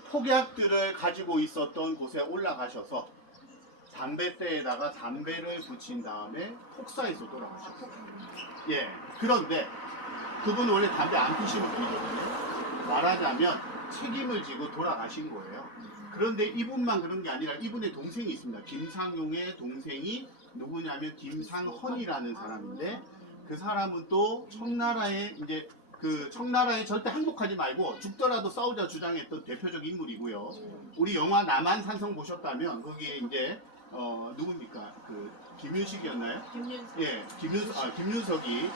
폭약들을 가지고 있었던 곳에 올라가셔서 담뱃대에다가 담배를 붙인 다음에 폭사해서 돌아가셨어요. 예. 그런데 그분은 원래 담배 안 피시는 분이거든요. 말하자면 책임을 지고 돌아가신 거예요. 그런데 이분만 그런 게 아니라 이분의 동생이 있습니다. 김상용의 동생이 누구냐면 김상헌이라는 사람인데 그 그 사람은 또 청나라에 이제 그 청나라에 절대 항복하지 말고 죽더라도 싸우자 주장했던 대표적 인물이고요. 우리 영화 남한산성 보셨다면 거기에 이제 누굽니까? 그 김윤식이었나요? 김윤석. 예, 김윤석이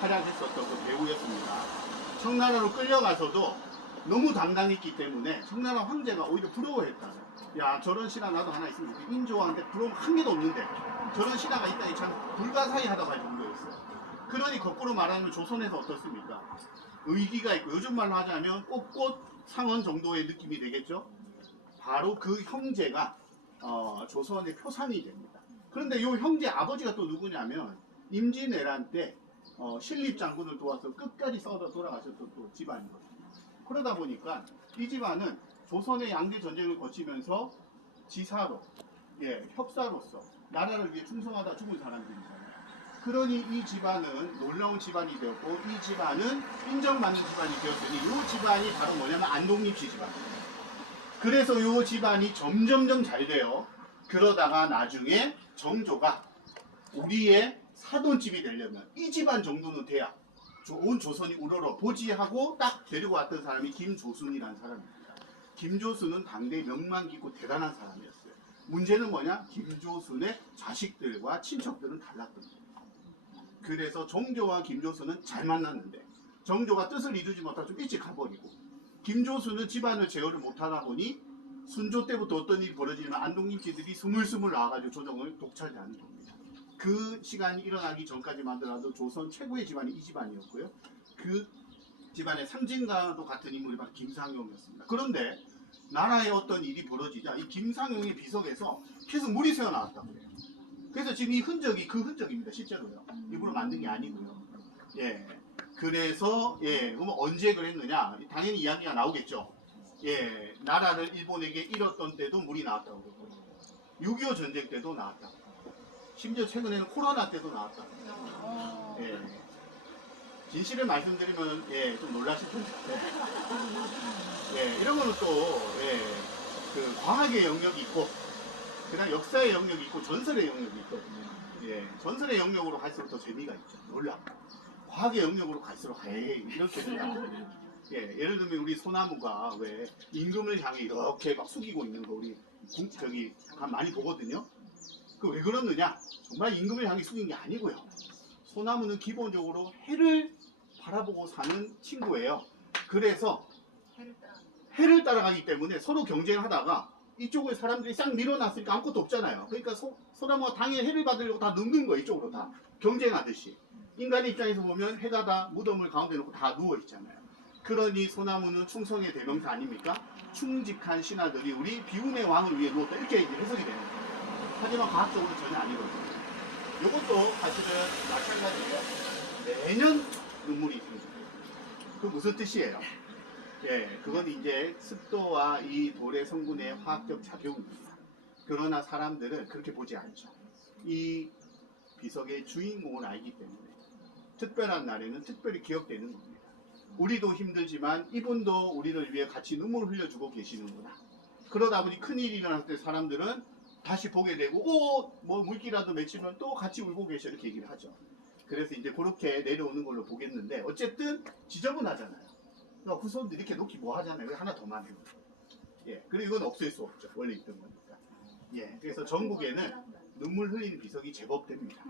활약했었던 그 배우였습니다. 청나라로 끌려가서도 너무 당당했기 때문에 청나라 황제가 오히려 부러워했다. 야, 저런 신하 나도 하나 있으면 좋겠다. 인조한테 부러움 한 개도 없는데 저런 신하가 있다니 참 불가사의하다고 할 정도였어요. 그러니 거꾸로 말하면 조선에서 어떻습니까? 의기가 있고 요즘 말로 하자면 꽃꽃 상원 정도의 느낌이 되겠죠? 바로 그 형제가 조선의 표상이 됩니다. 그런데 이 형제 아버지가 또 누구냐면 임진왜란 때 신립장군을 도와서 끝까지 싸우다 돌아가셨던 또 집안이거든요. 그러다 보니까 이 집안은 조선의 양대 전쟁을 거치면서 지사로, 협사로서 나라를 위해 충성하다 죽은 사람들이잖아요. 그러니 이 집안은 놀라운 집안이 되었고 이 집안은 인정받는 집안이 되었으니 이 집안이 바로 뭐냐면 안동립씨 집안입니다. 그래서 이 집안이 점점점 잘 돼요. 그러다가 나중에 정조가 우리의 사돈집이 되려면 이 집안 정도는 돼야 온 조선이 우러러 보지하고 딱 데리고 왔던 사람이 김조순이라는 사람입니다. 김조순은 당대에 명망 깊고 대단한 사람이었어요. 문제는 뭐냐? 김조순의 자식들과 친척들은 달랐던 거예요. 그래서 정조와 김조순은 잘 만났는데 정조가 뜻을 이루지 못하고 좀 일찍 가버리고 김조순은 집안을 제어를 못하다 보니 순조 때부터 어떤 일이 벌어지냐면 안동님씨들이 스물스물 나와가지고 조정을 독차지하는 겁니다. 그 시간이 일어나기 전까지만 하더라도 조선 최고의 집안이 이 집안이었고요. 그 집안의 상징과도 같은 인물이 바로 김상용이었습니다. 그런데 나라에 어떤 일이 벌어지자 이 김상용의 비석에서 계속 물이 새어나왔다고 해요. 그래서 지금 이 흔적이 그 흔적입니다. 실제로요. 일부러 만든 게 아니고요. 예. 그래서 그러면 언제 그랬느냐? 당연히 이야기가 나오겠죠. 예. 나라를 일본에게 잃었던 때도 물이 나왔다고 그러고 6.25 전쟁 때도 나왔다고. 심지어 최근에는 코로나 때도 나왔다고. 예. 진실을 말씀드리면 좀 놀라실 텐데. 이런 거는 또 그 과학의 영역이 있고 그다음 역사의 영역이 있고 전설의 영역이 있거든요. 전설의 영역으로 갈수록 더 재미가 있죠. 놀라. 과학의 영역으로 갈수록 이렇게 된다. 예를 들면 우리 소나무가 왜 임금을 향해 이렇게 막 숙이고 있는 거 우리 저기 많이 보거든요. 그 왜 그러느냐? 정말 임금을 향해 숙인 게 아니고요. 소나무는 기본적으로 해를 바라보고 사는 친구예요. 그래서 해를 따라가기 때문에 서로 경쟁하다가 이쪽에 사람들이 싹 밀어놨으니까 아무것도 없잖아요. 그러니까 소나무가 당연히 해를 받으려고 다 눕는 거예요. 이쪽으로 다 경쟁하듯이. 인간의 입장에서 보면 해가 다 무덤을 가운데 놓고 다 누워있잖아요. 그러니 소나무는 충성의 대명사 아닙니까? 충직한 신하들이 우리 비운의 왕을 위해 누웠다. 이렇게 해석이 되는 거예요. 하지만 과학적으로 전혀 아니거든요. 이것도 사실은 마찬가지예요. 매년 눈물이 있습니다. 그 무슨 뜻이에요? 그건 이제 습도와 이 돌의 성분의 화학적 작용입니다. 그러나 사람들은 그렇게 보지 않죠. 이 비석의 주인공을 알기 때문에 특별한 날에는 특별히 기억되는 겁니다. 우리도 힘들지만 이분도 우리를 위해 같이 눈물을 흘려주고 계시는구나. 그러다 보니 큰일이 일어났을 때 사람들은 다시 보게 되고 뭐 물기라도 맺히면 또 같이 울고 계셔 이렇게 얘기를 하죠. 그래서 이제 그렇게 내려오는 걸로 보겠는데 어쨌든 지저분하잖아요. 그러니까 후손들 이렇게 놓기 뭐 하잖아요. 하나 더 만들고. 그리고 이건 없앨 수 없죠. 원래 있던 거니까. 그래서 전국에는 눈물 흘리는 비석이 제법 됩니다.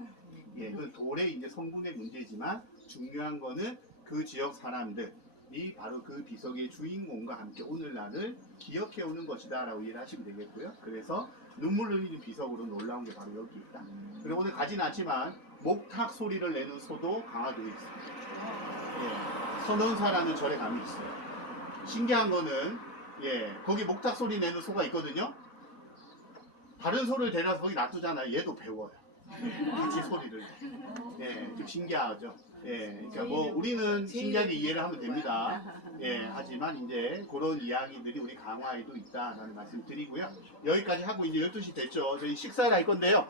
이건 돌의 이제 성분의 문제지만 중요한 거는 그 지역 사람들이 바로 그 비석의 주인공과 함께 오늘날을 기억해 오는 것이다 라고 이해를 하시면 되겠고요. 그래서 눈물 흘리는 비석으로 놀라운 게 바로 여기 있다. 그리고 오늘 가진 않지만 목탁 소리를 내는 소도 강화도에 있습니다. 선원사라는 절에 가면 있어요. 신기한 거는 거기 목탁 소리 내는 소가 있거든요. 다른 소를 데려서 거기 놔두잖아요. 얘도 배워요. 같이 소리를. 좀 신기하죠. 그러니까 뭐 우리는 신기하게 이해를 하면 됩니다. 하지만 이제 그런 이야기들이 우리 강화에도 있다라는 말씀 드리고요. 여기까지 하고 이제 12시 됐죠. 저희 식사를 할 건데요.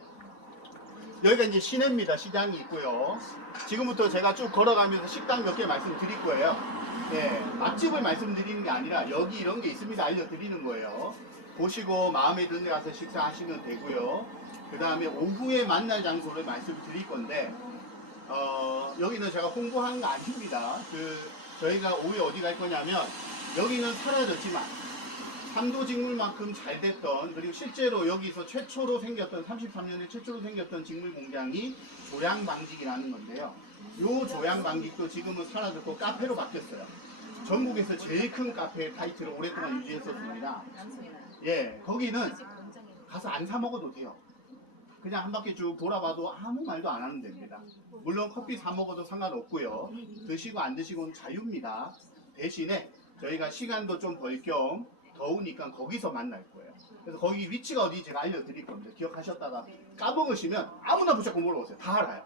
여기가 이제 시내입니다. 시장이 있고요. 지금부터 제가 쭉 걸어가면서 식당 몇 개 말씀드릴 거예요. 맛집을 말씀드리는 게 아니라 여기 이런 게 있습니다. 알려드리는 거예요. 보시고 마음에 드는 데 가서 식사하시면 되고요. 그 다음에 오후에 만날 장소를 말씀드릴 건데 여기는 제가 홍보하는 거 아닙니다. 저희가 오후에 어디 갈 거냐면 여기는 사라졌지만 삼도직물만큼 잘 됐던, 그리고 실제로 여기서 최초로 생겼던 33년에 최초로 생겼던 직물 공장이 조양방직이라는 건데요. 요 조양방직도 지금은 사라졌고 카페로 바뀌었어요. 전국에서 제일 큰 카페 타이틀을 오랫동안 유지했었습니다. 예, 거기는 가서 안 사 먹어도 돼요. 그냥 한 바퀴 쭉 돌아봐도 아무 말도 안 하면 됩니다. 물론 커피 사 먹어도 상관없고요. 드시고 안 드시고는 자유입니다. 대신에 저희가 시간도 좀 벌 겸 더우니까 거기서 만날 거예요. 그래서 거기 위치가 어디 제가 알려드릴 겁니다. 기억하셨다가 까먹으시면 아무나 붙잡고 물어보세요. 다 알아요.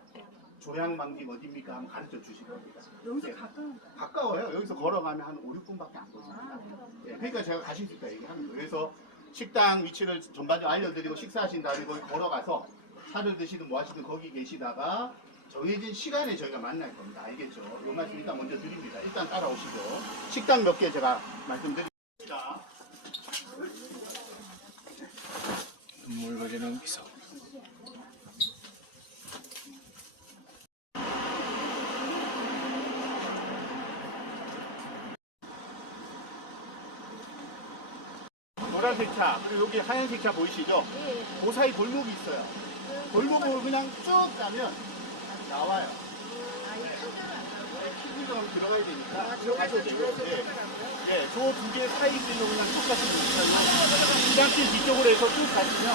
조양방직 어디입니까? 한번 가르쳐 주실 겁니다. 여기서 예. 가까운가요? 가까워요. 여기서 걸어가면 한 5, 6분밖에 안 걸립니다. 예, 그러니까 제가 가실 수 있다 얘기하는 거예요. 그래서 식당 위치를 전반적으로 알려드리고 식사하신 다음에 거기 걸어가서 차를 드시든 뭐 하시든 거기 계시다가 정해진 시간에 저희가 만날 겁니다. 알겠죠? 요 말씀 일단 먼저 드립니다. 일단 따라오시고 식당 몇 개 제가 말씀드립니다. 눈물 흘리는 기사. 노란색 차, 그리고 여기 하얀색 차 보이시죠? 그 사이 골목이 있어요. 골목을 그냥 쭉 가면 나와요. 퀴즈점 들어가야 되니까 들어가셔도 되고. 예, 저 두 개 사이 길로 그냥 쭉 가시면 있어요. 시장길 뒤쪽으로 해서 쭉 가시면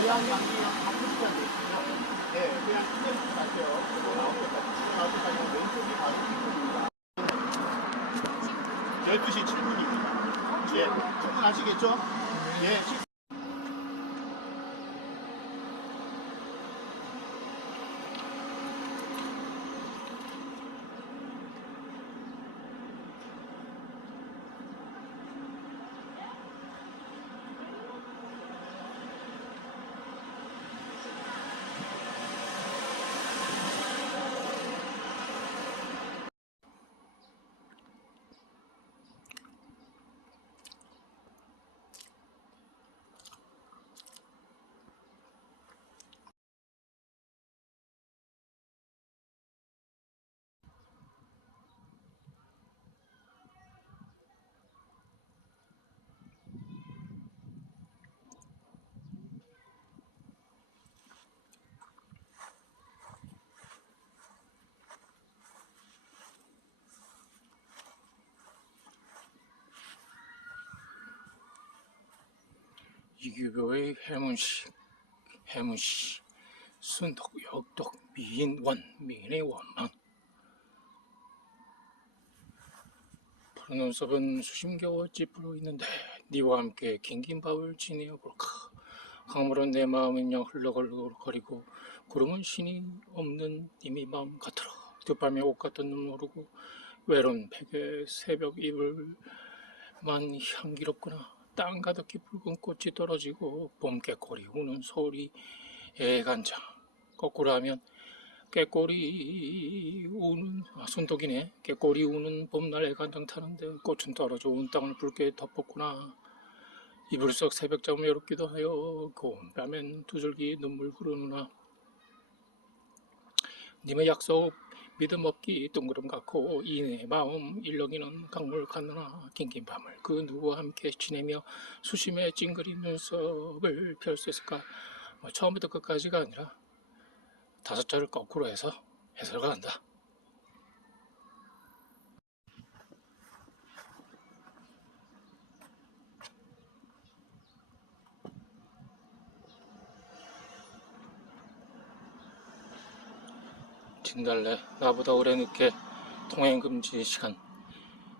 모양방이 앞으로가 되시죠. 예, 그냥 쭉 가세요. 그리고 나올 때까지 왼쪽이 바로 퀴즈입니다. 12시 7분입니다. 예, 충분하시겠죠? 예. 이규교의 해문시, 순덕, 역덕, 미인, 미인의 원망. 푸른 눈썹은 수심겨워 찌푸려 있는데 네와 함께 긴긴 밤을 지내어 볼까. 강물은 내 마음은요 흘러거리고 구름은 신이 없는 님이 마음 같으라. 뒷밤에 옷 같은 눈 오르고 외로운 베개 새벽 이불만 향기롭구나. 땅 가득히 붉은 꽃이 떨어지고 봄 깨꼬리 우는 소리 애간장. 거꾸로 하면 깨꼬리 우는 손독이네. 깨꼬리 우는 봄날 애간장 타는데 꽃은 떨어져 온 땅을 붉게 덮었구나. 이불 속 새벽잠 외롭기도 하여 고운 밤엔 두 줄기 눈물 흐르누나. 님의 약속 믿음 없기 뜬구름 같고 이내 마음 일렁이는 강물 같느나. 긴긴 밤을 그 누구와 함께 지내며 수심에 찡그린 눈썹을 펼 수 있을까. 처음부터 끝까지가 아니라 5자를 거꾸로 해서 해설가 한다. 진달래 나보다 오래 늦게 통행금지 시간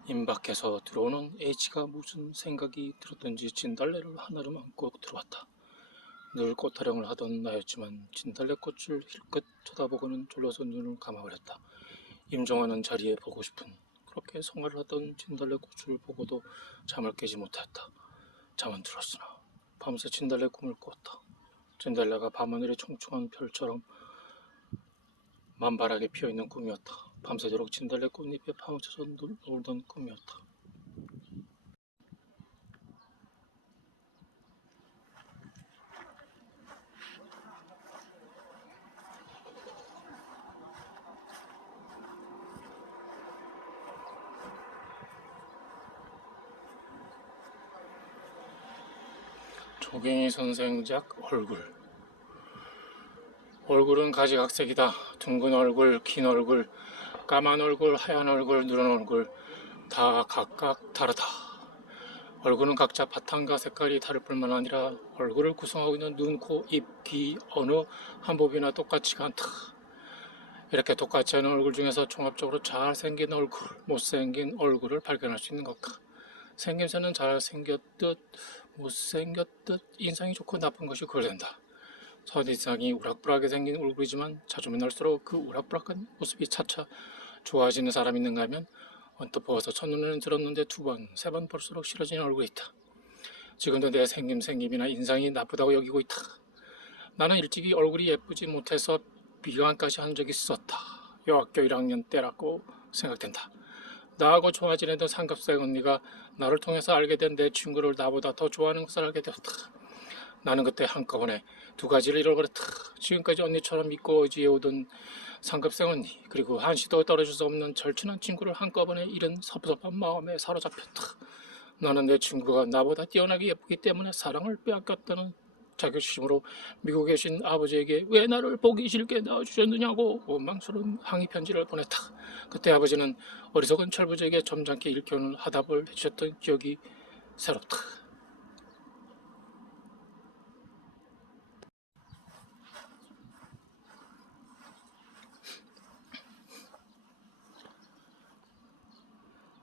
임박해서 들어오는 H가 무슨 생각이 들었던지 진달래를 하나로 안고 들어왔다. 늘 꽃타령을 하던 나였지만 진달래꽃을 힐끗 쳐다보고는 졸려서 눈을 감아버렸다. 임종하는 자리에 보고 싶은 그렇게 성화를 하던 진달래꽃을 보고도 잠을 깨지 못했다. 잠은 들었으나 밤새 진달래 꿈을 꿨다. 진달래가 밤하늘의 총총한 별처럼 만발하게 피어있는 꿈이었다. 밤새도록 진달래 꽃잎에 파묻혀서 놀던 꿈이었다. 조갱이 선생작 얼굴은 가지각색이다. 둥근 얼굴, 긴 얼굴, 까만 얼굴, 하얀 얼굴, 누런 얼굴 다 각각 다르다. 얼굴은 각자 바탕과 색깔이 다를 뿐만 아니라 얼굴을 구성하고 있는 눈, 코, 입, 귀 어느 한 부분이나 똑같지가 않다. 이렇게 똑같지 않은 얼굴 중에서 종합적으로 잘생긴 얼굴, 못생긴 얼굴을 발견할 수 있는 것과 생김새는 잘생겼듯 못생겼듯 인상이 좋고 나쁜 것이 구별된다. 첫인상이 우락부락하게 생긴 얼굴이지만 자주 만날수록 그 우락부락한 모습이 차차 좋아지는 사람이 있는가 하면 언뜻 보아서 첫눈에는 들었는데 두 번, 세 번 볼수록 싫어지는 얼굴이 있다. 지금도 내 생김이나 인상이 나쁘다고 여기고 있다. 나는 일찍이 얼굴이 예쁘지 못해서 비관까지 한 적이 있었다. 여학교 1학년 때라고 생각된다. 나하고 좋아 지내던 상급생 언니가 나를 통해서 알게 된 내 친구를 나보다 더 좋아하는 것을 알게 되었다. 나는 그때 한꺼번에 두 가지를 잃어버렸다. 지금까지 언니처럼 믿고 의지해오던 상급생 언니, 그리고 한시도 떨어질 수 없는 절친한 친구를 한꺼번에 잃은 섭섭한 마음에 사로잡혔다. 나는 내 친구가 나보다 뛰어나게 예쁘기 때문에 사랑을 빼앗겼다는 자격심으로 미국에 계신 아버지에게 왜 나를 보기 싫게 낳아주셨느냐고 원망스러운 항의 편지를 보냈다. 그때 아버지는 어리석은 철부지에게 점잖게 일깨우는 화답을 해주셨던 기억이 새롭다.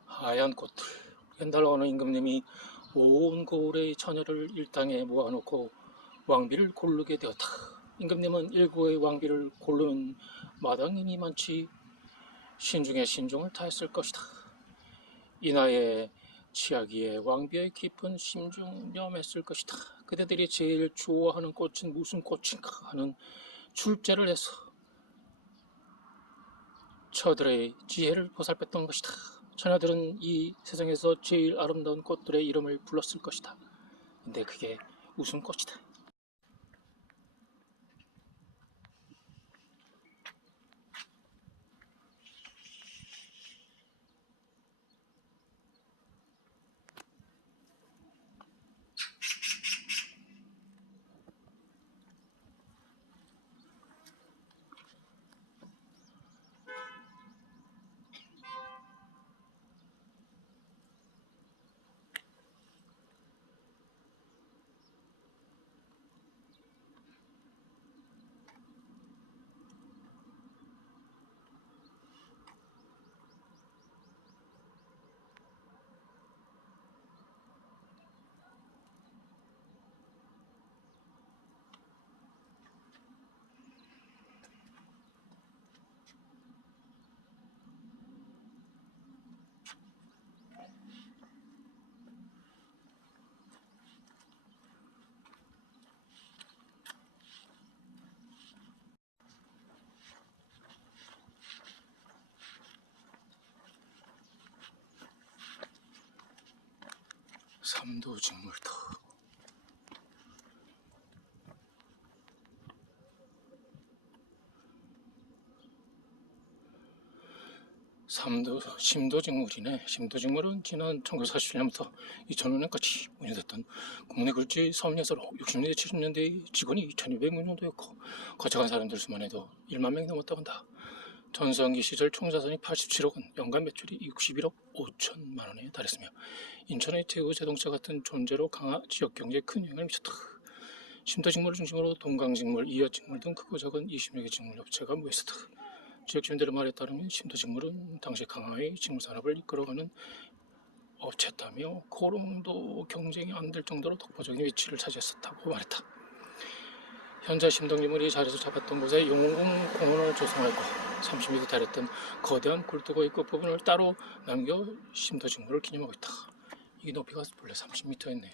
하얀 꽃들. 옛날 어느 임금님이 온 고을의 처녀를 일당에 모아놓고 왕비를 고르게 되었다. 임금님은 일부의 왕비를 고르는 마당님이 많지 신중에 신중을 다했을 것이다. 이 나이에 취하기에 왕비의 깊은 심중념했을 것이다. 그대들이 제일 좋아하는 꽃은 무슨 꽃인가 하는 출제를 해서 처들의 지혜를 보살폈던 것이다. 처녀들은 이 세상에서 제일 아름다운 꽃들의 이름을 불렀을 것이다. 근데 그게 웃음꽃이다. 삼도직물터. 심도직물이네. 심도직물은 지난 1947년부터 2005년까지 운영됐던 국내 글지 사업연사로 60년대 70년대 직원이 1200명 정도였고 거쳐간 사람들 수만 해도 1만 명이 넘었다고 한다. 전성기 시절 총자산이 87억 원, 연간 매출이 61억 5천만 원에 달했으며 인천의 태우 자동차 같은 존재로 강화 지역 경제에 큰 영향을 미쳤다. 심도직물을 중심으로 동강직물, 이하직물 등 크고 작은 20여 개 직물 업체가 모였었다. 지역 주민들의 말에 따르면 심도직물은 당시 강화의 직물산업을 이끌어가는 업체였다며 고롱도 경쟁이 안 될 정도로 독보적인 위치를 차지했었다고 말했다. 현재 심도직물이 자리를 잡았던 곳에 용궁 공원을 조성하고 30m 달했던 거대한 굴뚝의 끝부분을 따로 남겨 심도직물을 기념하고 있다. 이 높이가 원래 30m였네요.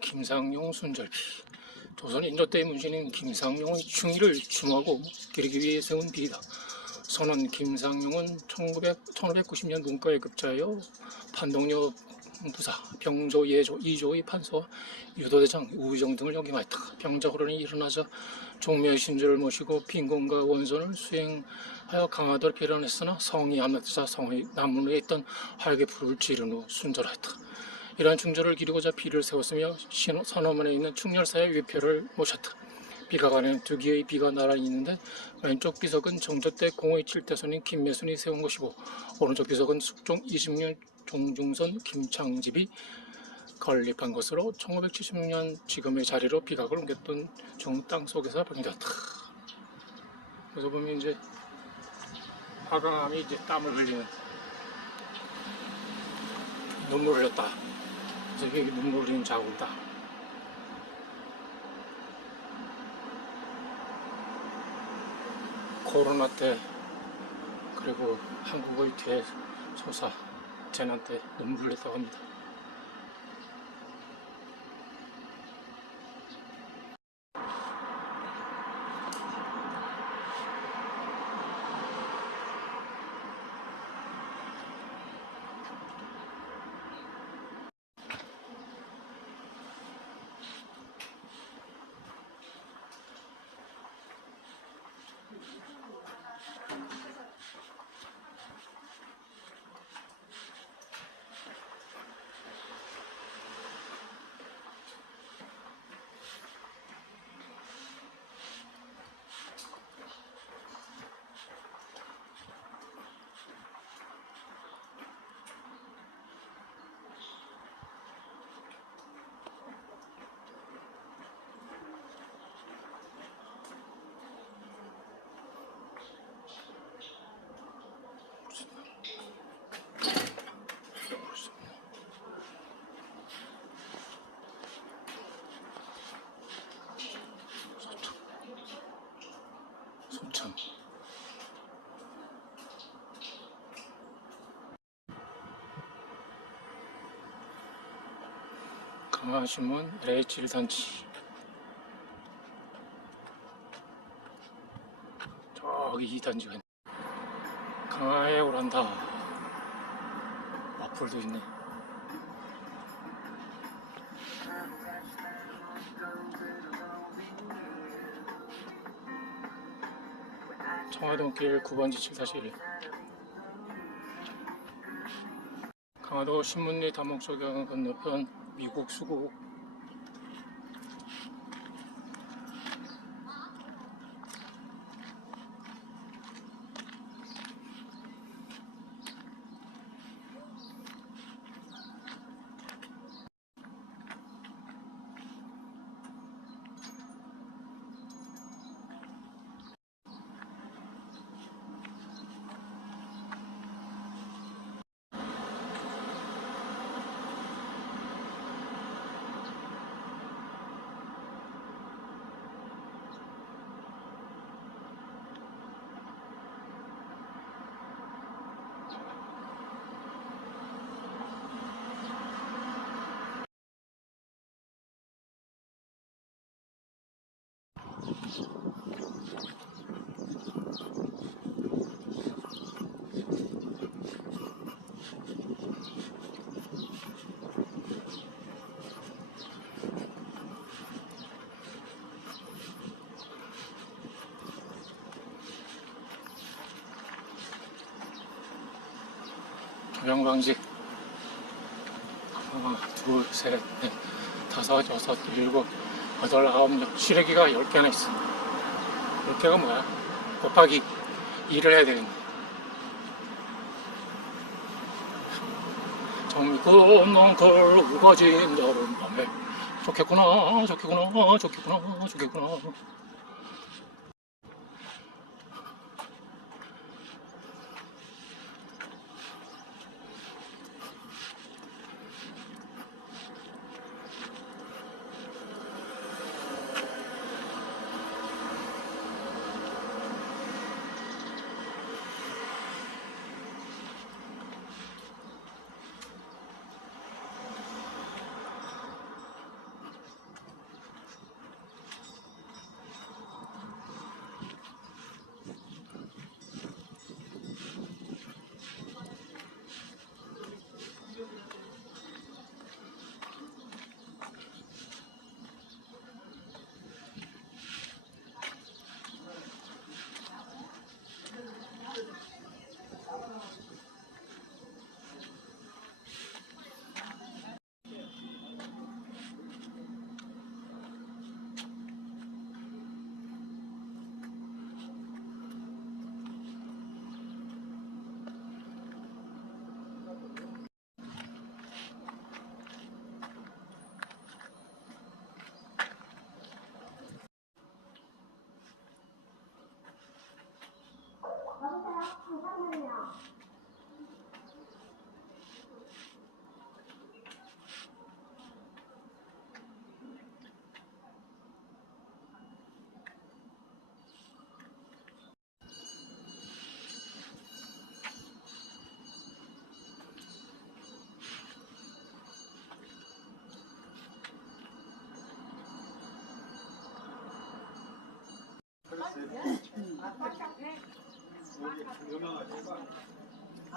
김상용 순절비. 조선 인조 때의 문신인 김상용의 충의를 추모하고 기리기 위해 세운 비이다. 선원 김상용은 1590년 문과에 급자하여 판동료 부사, 병조, 예조, 이조의 판서와 유도대장, 우의정 등을 역임하였다. 병자호란이 일어나자 종묘의 신주를 모시고 빈곤과 원선을 수행하여 강화도를 배련했으나 성이 함락되자 성의 남문에 있던 활개 불을 지른 후 순절하였다. 이러한 충절을 기리고자 비를 세웠으며 선원문에 있는 충렬사의 위표를 모셨다. 비가관에는 두 개의 비가 나란히 있는데 왼쪽 비석은 정조 때 공의 7대손인 김매순이 세운 것이고 오른쪽 비석은 숙종 20년 종중선 김창집이 건립한 것으로 1576년 지금의 자리로 비각을 옮겼던 중 땅속에서 발견되었다. 그래서 보면 이제 화강암이 이제 땀을 흘리는 눈물을 흘렸다. 그래서 이게 눈물 흘리는 자국이다. 코로나 때 그리고 한국의 대소사 재난 때 눈물 흘렸다고 합니다. 소참 강화신문 레이칠단지 저기 이 단지가 있네. 강화에 오란다. 와플도 있네. 청화동길 9번지 7-1 강화도 신문리 다목적경 건너편 미국 수국 조명방지 하나, 둘, 셋, 넷, 다섯, 여섯, 일곱, 여덟, 아홉, 열 시래기가 10개나 있어. 10개가 뭐야? 곱하기 2를 해야 되겠네. 정미 건넌 걸 우거진 여름밤에 좋겠구나 좋겠구나 좋겠구나 좋겠구나.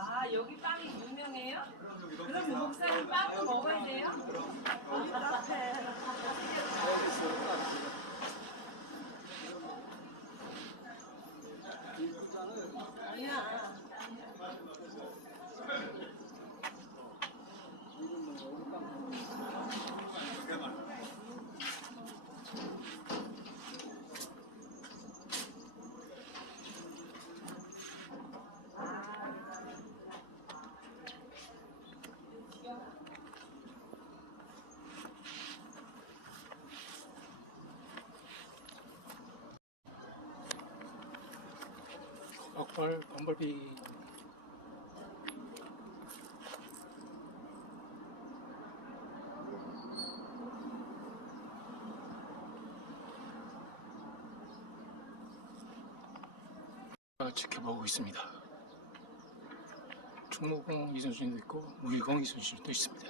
아, 여기 빵이 유명해요? 그럼 목사님 빵도 먹어야 돼요? 여기 카페. 아니야. 악발 범벌비. 지켜보고 있습니다. 충무공 이순신도 있고 무의공 이순신도 있습니다.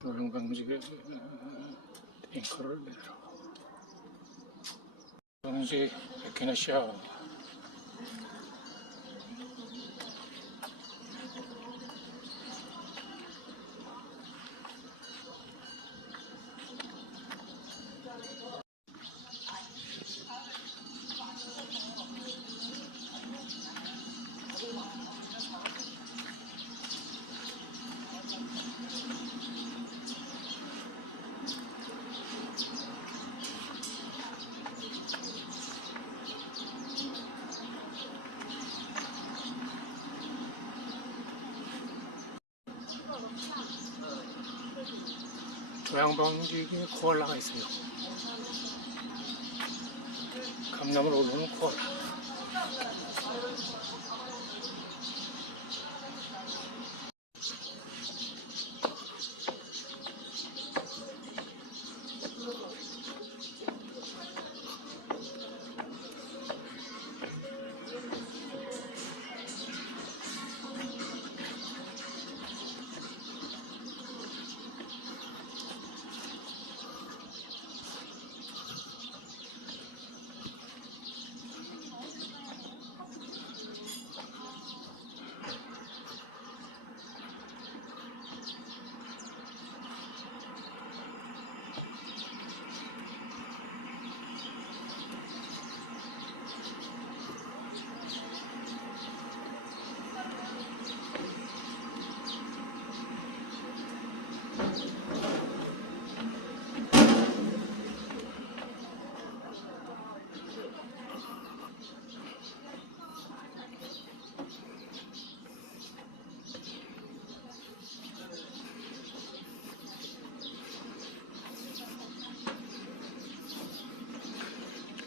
조용방직에 탱커를 내려. 방직 에케네시아. 조양방직에 코알라가 있어요. 감남으로 오르는 코알라.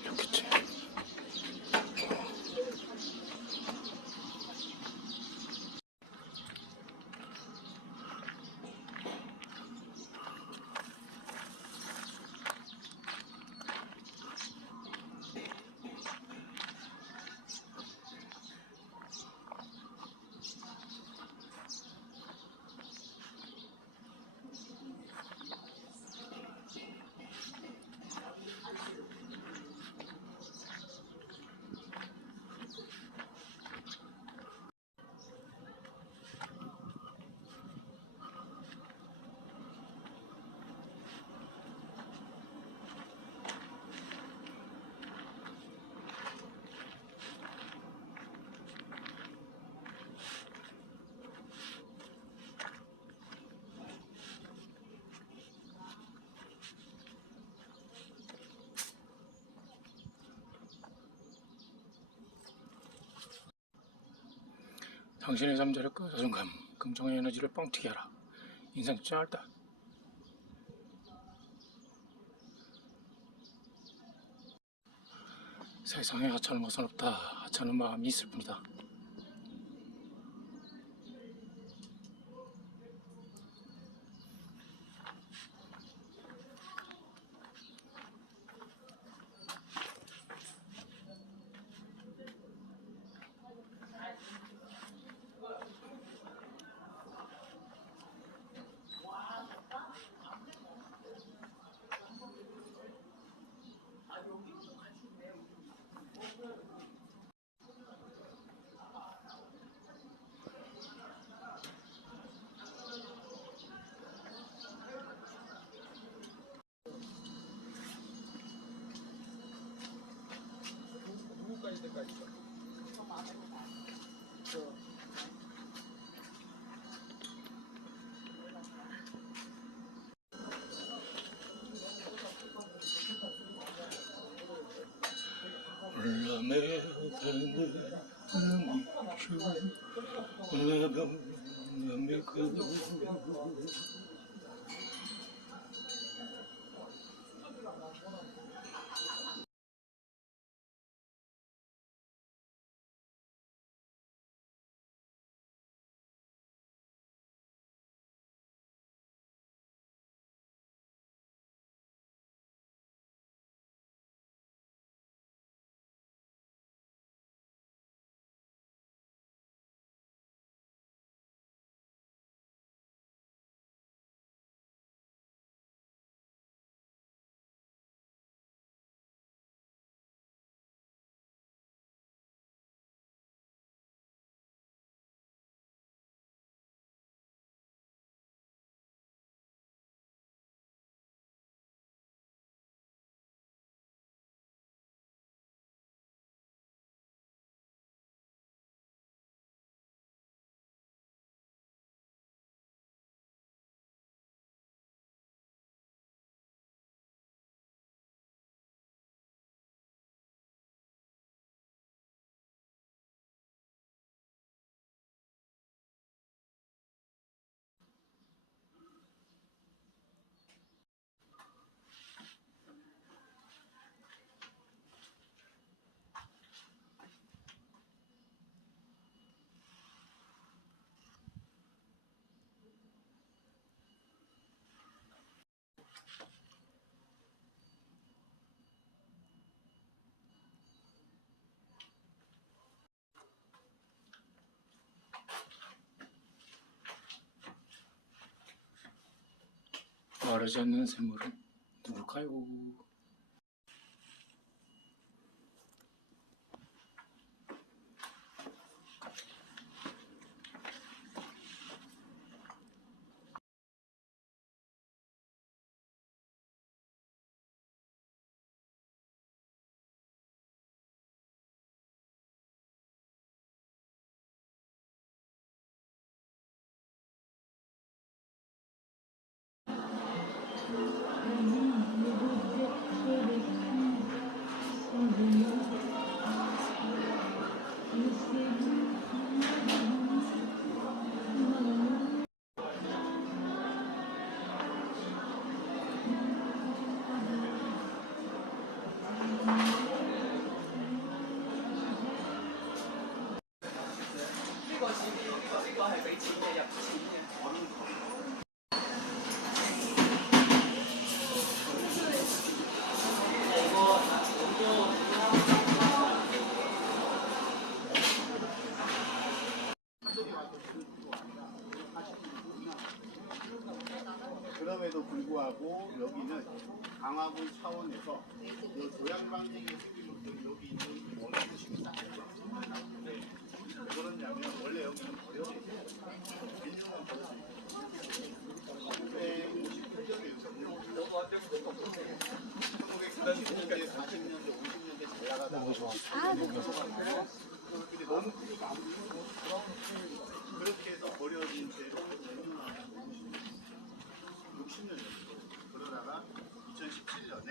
이렇겠지. 당신의 잠자력과 자존감, 긍정의 에너지를 뻥튀기 하라. 인생 짧다. 세상에 하찮은 것은 없다. 하찮은 마음이 있을 뿐이다. 마르지 않는 샘물은 누굴까요? 그럼에도 불구하고 여기는 강화군 차원에서 이 조양 방식이 생긴 것도 여기 있는 원하는 식사. 왜 그러냐면 원래 여기는 버려져 있어요. 민중은 버려져 있어요. 1950년대, 1930년대, 40년대, 50년대 잘 나가다가 근데 너무 크니까 아무도 그렇게 해서 버려진 채로 60년 정도 그러다가 2017년에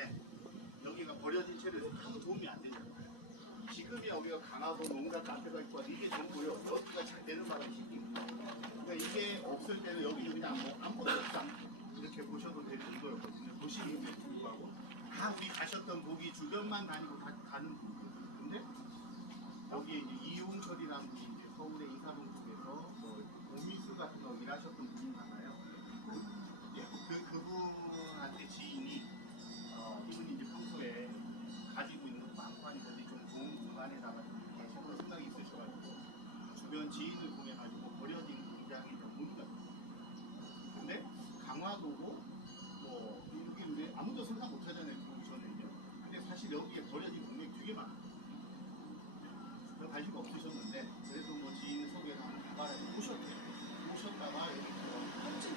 여기가 버려진 채로 아무 도움이 안 되잖아요. 지금이 여기가 강하고 농사 카페가 있고 이게 전부요. 여기가 잘 되는 바람이 생긴 거예요. 그러니까 이게 없을 때는 여기는 그냥 뭐 아무것도 없다 이렇게 보셔도 될 정도였거든요. 도시임에도 불구하고 다 우리 가셨던 거기 주변만 다니고 가는 분들. 근데 여기 이제 이용철이라는 분이 이제 서울의 인사동 쪽에서 뭐 오미수 같은 거 일하셨던 분이 많아요. 그분한테 지인이 이분이 이제 평소에 가지고 있는 것도 많고 하니까 좀 좋은 공간에다가 계시고 생각이 있으셔가지고 주변 지인을 보내가지고 버려진 공장이 문의가 있어요. 근데 강화도고 뭐 여기 아무도 생각 못 하잖아요. 들어오셨는데. 근데 사실 여기에 버려진 공장이 되게 많아요. 별 관심 없으셨는데 그래도 뭐 지인 소개를 하는 가발에 오셨대요. 오셨다가 여기 들어가서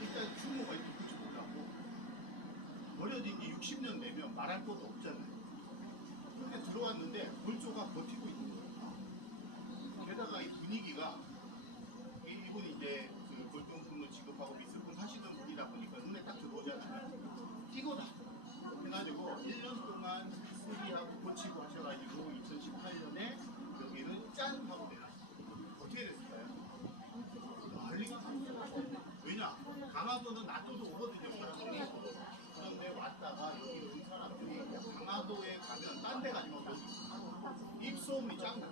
일단 추모가 있고 그렇지 못하고 버려진 지 60년 되면 말할 것도 없잖아요. 근데 들어왔는데 볼 강화도는 낮도도 오거든요, 사람들이. 그런데 왔다가 여기 온 사람들이 강화도에 가면 딴 데 가지만 여기 입소문이 쫙 나.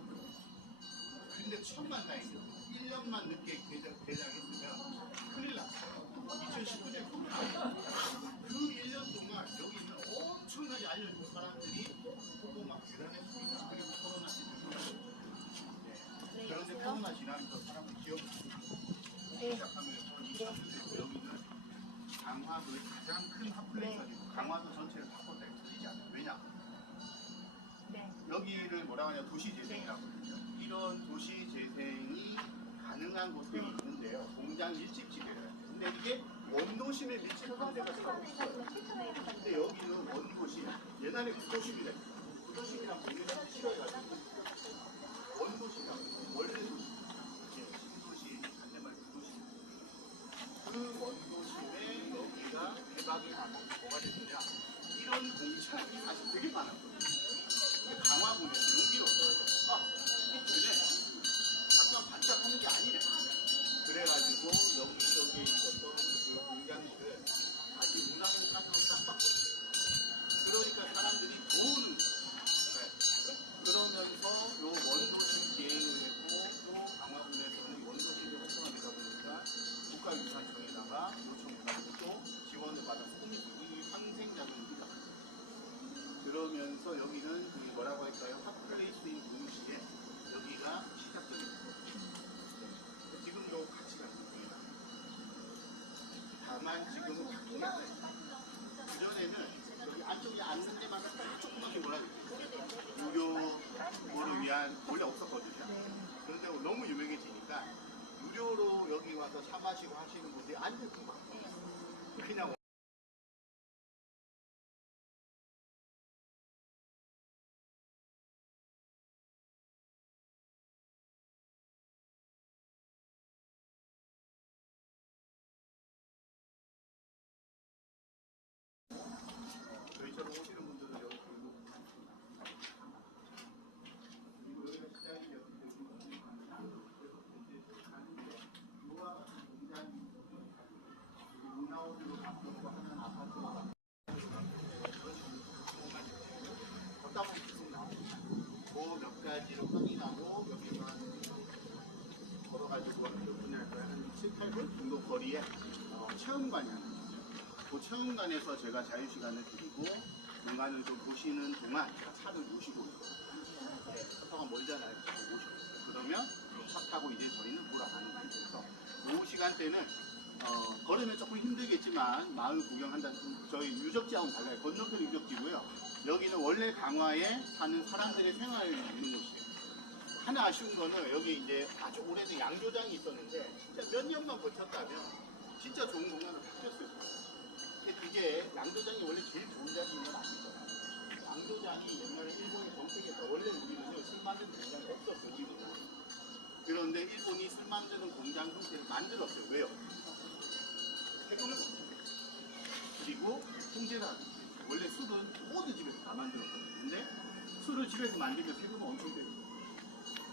근데 천만 다행이죠. 1년만 늦게 개장했으면 큰일 났어요. 2019년 코로나. 그 1년 동안 여기는 엄청나게 알려진 사람들이 보고 막 대단했습니다. 그리고 코로나 네. 그런데 코로나 지나면서 사람들 기억이 시작하면서 2000년대 여기는 강화도의 가장 큰 핫플레이스이고 강화도 전체를 바꿨다 해도 틀리지 않아요. 왜냐? 여기를 뭐라고 하냐 도시재생이라고 하거든요. 이런 도시재생이 가능한 곳들이 있는데요. 공장 밀집지대예요. 근데 이게 원도심에 밀집한 데가 잘 없어요. 근데 여기는 원도심, 옛날에 구도심이래. 구도심이랑 공유하기 싫어해가지고 원도심이라고 해요. 원래 도시, 신도시, 반대말 구도심. 그 원도심에 여기가 개박이 하면 뭐가 됐느냐? 이런 공장이 사실 되게 많았거든요. 강화군에서 용기로 근데 잠깐 반짝하는 게 아니래. 그래가지고 여기저기에 있었던 그 공장들을 다시 문화공간으로 싹 바꿨어요. 그러니까 사람들이 더 오는 거예요. 그러면서 요 원도심 기행을 했고 또 강화군에서는 원도심이 활성화되다 보니까 국가유산청에다가 요청해가지고 또 지원을 받아서 이 상생작용입니다. 그러면서 여기는 그 뭐라고 할까요? 핫플레이스인 동시에 여기가 시작점이 있어요. 지금도 같이 가고 있습니다. 다만 지금은 바뀐 게 아니에요. 그전에는 여기 안쪽에 앉는 데만 조그맣게 몰아줬어요. 유료를 위한 원래 없었거든요. 그런데 너무 유명해지니까 유료로 여기 와서 차 마시고 하시는 분들이 앉을 수가 없어요. 그냥 저희처럼 오시는 분들은 여기 그리고 여기가 시장이었기 때문에 이와 같은 공장이 문화원으로 바꾸고 하는 아파트가 걷다 보면 계속 나오고 그몇 가지로 확인하고 여기서 걸어가지고 몇 분이 할까요? 한 7, 8분 정도 거리에 체험관이 하나 있어요. 그 체험관에서 제가 자유시간을 드리고 공간을 좀 보시는 동안 차를 모시고 차가 멀잖아요. 차를 모시고 그러면 차 타고 이제 저희는 돌아가는 거예요. 그래서 그 시간대는 걸으면 조금 힘들겠지만 마을 구경한다. 저희 유적지하고는 달라요. 건너편 유적지고요. 여기는 원래 강화에 사는 사람들의 생활을 있는 곳이에요. 하나 아쉬운 거는 여기 이제 아주 오래된 양조장이 있었는데 진짜 몇 년만 버텼다면 진짜 좋은 공간으로 바뀌었을 거예요. 이게 양조장이 원래 제일 좋은 자리인 건 아니죠. 양조장이 옛날에 일본이 정책에서 원래 우리는요 술 만드는 공장이 없었어요. 지금은. 그런데 일본이 술 만드는 공장 형태를 만들었어요. 왜요? 세금을 받습니다. 그리고 통제를 하죠. 원래 술은 모든 집에서 다 만들었거든요. 근데 술을 집에서 만들면 세금은 엄청 됩니다.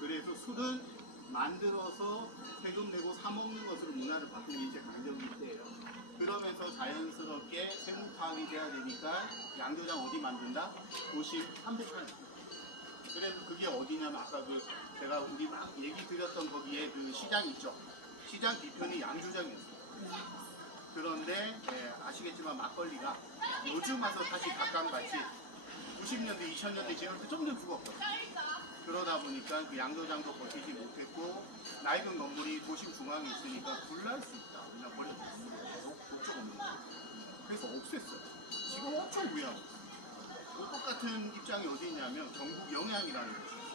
그래서 술을 만들어서 세금 내고 사 먹는 것으로 문화를 바꾸는 게 이제 강점기 때예요. 그러면서 자연스럽게 세무 파악이 돼야 되니까 양조장 어디 만든다? 도심 한복판. 그래서 그게 어디냐면 아까 그 제가 우리 막 얘기 드렸던 거기에 그 시장 있죠. 시장 뒤편이 양조장이었어요. 그런데 아시겠지만 막걸리가 요즘 와서 다시 각광같이 90년대, 2000년대 지나면서 점점 죽었거든요. 그러다 보니까 그 양조장도 버티지 못했고 낡은 건물이 도심 중앙에 있으니까 불날 수 있다. 그냥 버려졌어요. 그쪽 없는 거예요. 그래서 없앴어요. 지금 엄청 후회하고 있어요. 똑같은 입장이 어디 있냐면 경북 영양이라는 곳이 있어요.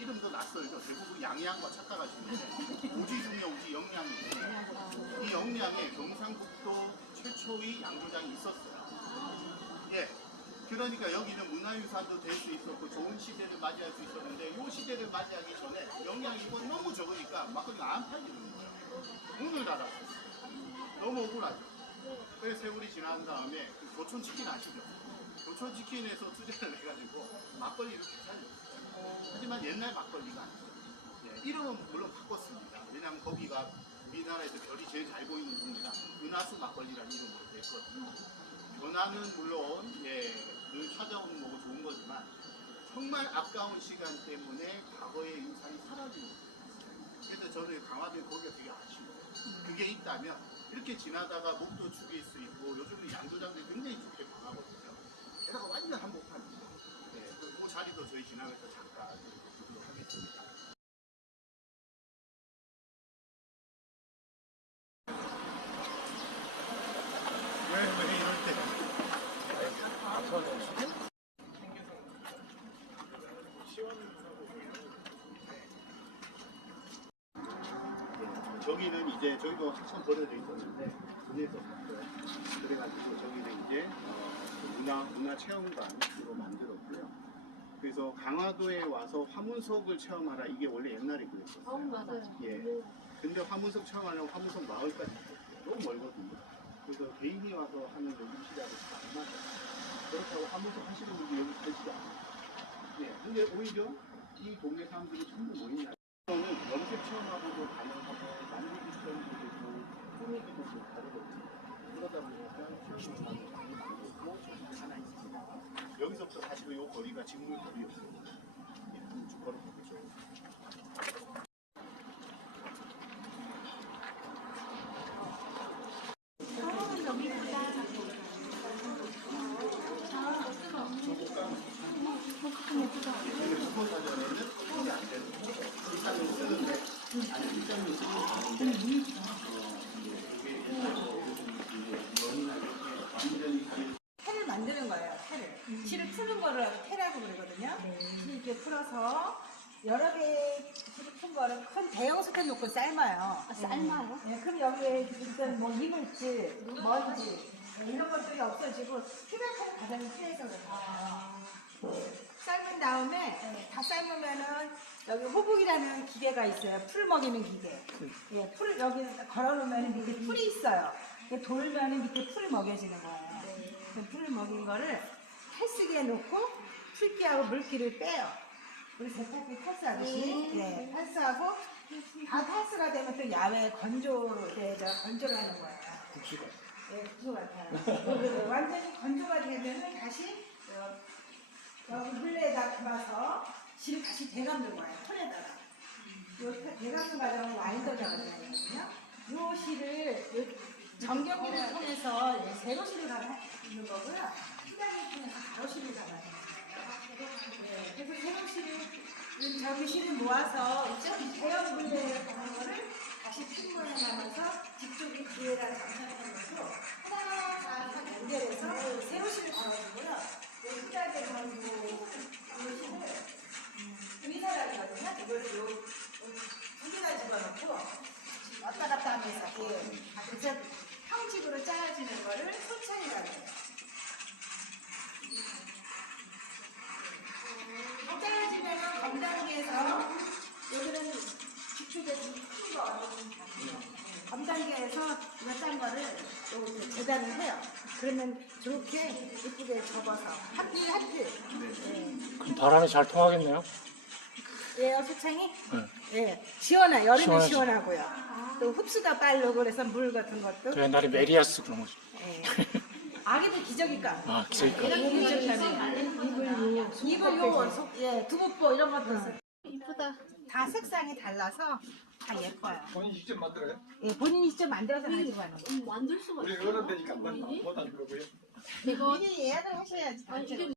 이름도 낯설죠. 대부분 양양과 착각하시는데 오지 중에 오지 영양이 있어요. 이 영양에 경상북도 최초의 양조장이 있었어요. 예. 그러니까 여기는 문화유산도 될 수 있었고 좋은 시대를 맞이할 수 있었는데 이 시대를 맞이하기 전에 영양이 이건 너무 적으니까 막걸리가 안 팔리는 거예요. 오늘 알았어요. 너무 억울하죠. 그래서 세월이 지난 다음에 그 조촌치킨 아시죠? 조촌치킨에서 투자를 해가지고 막걸리를 살렸어요. 하지만 옛날 막걸리가 아니죠. 예, 이름은 물론 바꿨습니다. 왜냐하면 거기가 우리나라에서 별이 제일 잘 보이는 동네가 은하수 막걸리라는 이름으로 됐거든요. 변화는 물론 늘 찾아오는 거고 좋은 거지만 정말 아까운 시간 때문에 과거의 유산이 사라지는 거예요. 그래서 저는 강화도에 거기가 되게 아쉬워요. 그게 있다면 이렇게 지나다가 목도 죽일 수 있고 요즘은 양조장들이 굉장히 좋게 강하거든요. 게다가 완전 한복판이에요. 그 자리도 저희 지나면서 잠깐 보도록 하겠습니다. 왜 이럴 때? 저기는 이제 저기도 한참 버려져 있었는데 군에서 샀어요. 그래가지고 저기는 이제 문화 체험관으로 만들었고요. 그래서 강화도에 와서 화문석을 체험하라 이게 원래 옛날에 그랬었어요. 맞아요. 예. 근데 화문석 체험하려면 화문석 마을까지 너무 멀거든요. 그래서 개인이 와서 하는 여기 시작이 잘안 맞아요. 그렇다고 화문석 하시는 분들이 여기 살지도 않아요. 예. 근데 오히려 이 동네 사람들이 전부 모인 날. 저는 염색 체험하고도 가능하고 만들기 체험도 되고 꾸미기도 좀 다르거든요. 그러다 보니까 체험을 많이 만들고 저기 하나 있습니다. 여기서부터 사실은 이 거리가 직물 거리였어요. 예, 한번 쭉 걸어보죠. 테를 만드는 거예요. 테를. 실을 푸는 거를 테라고 그러거든요. 실 이렇게 풀어서 여러 개 실을 푼 거를 큰 대형 솥에 놓고 삶아요. 삶아요? 예, 그럼 여기에 일단 뭐 이물질, 먼지 이런 것들이 없어지고 휴대폰 가장 필요해서 그래요. 삶은 다음에 다 삶으면은 여기 호북이라는 기계가 있어요. 풀 먹이는 기계. 예, 풀을 여기 걸어놓으면 밑에 풀이 있어요. 이게 돌면은 밑에 풀이 먹여지는 거예요. 그 풀을 먹인 거를 탈수기에 놓고 풀기하고 물기를 빼요. 우리 세탁기 탈수하듯이. 예, 탈수하고 다 탈수가 되면 또 야외 건조로 건조를 하는 거예요. 국수가. 예, 국수 같아요. 완전히 건조가 되면은 다시 여기 물에다 담아서 실을 다시 대감는 거예요. 톤에다가. 요 대감는 과정을 와인더라고 하거든요. 요 실을 정경기를 통해서 세로실을 가는 거고요. 피다를 통해서 가로실을 가는 거예요. 그래서 세로실을 저기 실을 모아서 대형 물레에 가는 거를 다시 핀문에 가면서 뒤쪽이 뒤에다 장착하는 거고 하나하나 연결해서 세로실을 걸어주고요. 피다를 가는 요 실을 위사라기거든요. 이거를 두 개나 집어넣고 왔다 갔다 하면서 그래서 평집으로 짜여지는 거를 소창이라고 해요. 짜여지면 검단기에서 여기는 기초대 큰 거, 검단기에서 이거 짠 거를 또 재단을 해요. 그러면 저렇게 예쁘게 접어서 하필. 그럼 바람이 잘 통하겠네요. 예요, 소창이? 네. 예, 시원해. 여름에 시원하지. 시원하고요. 또 흡수가 빠르고 그래서 물 같은 것도. 그 옛날에 메리아스 그런 거죠. 예. 아기도 기저귀가. 아, 기저귀가. 이불 요, 예, 두부보 이런 것도 써요. 이쁘다. 다 색상이 달라서 다 예뻐요. 본인 직접 만들어요? 예, 본인이 직접 만들어서 가지고 가는 거예요. 만들 수가 우리 있어. 어른 되니까 못 만들고요. 이거 미리 예약을 하셔야지. 이게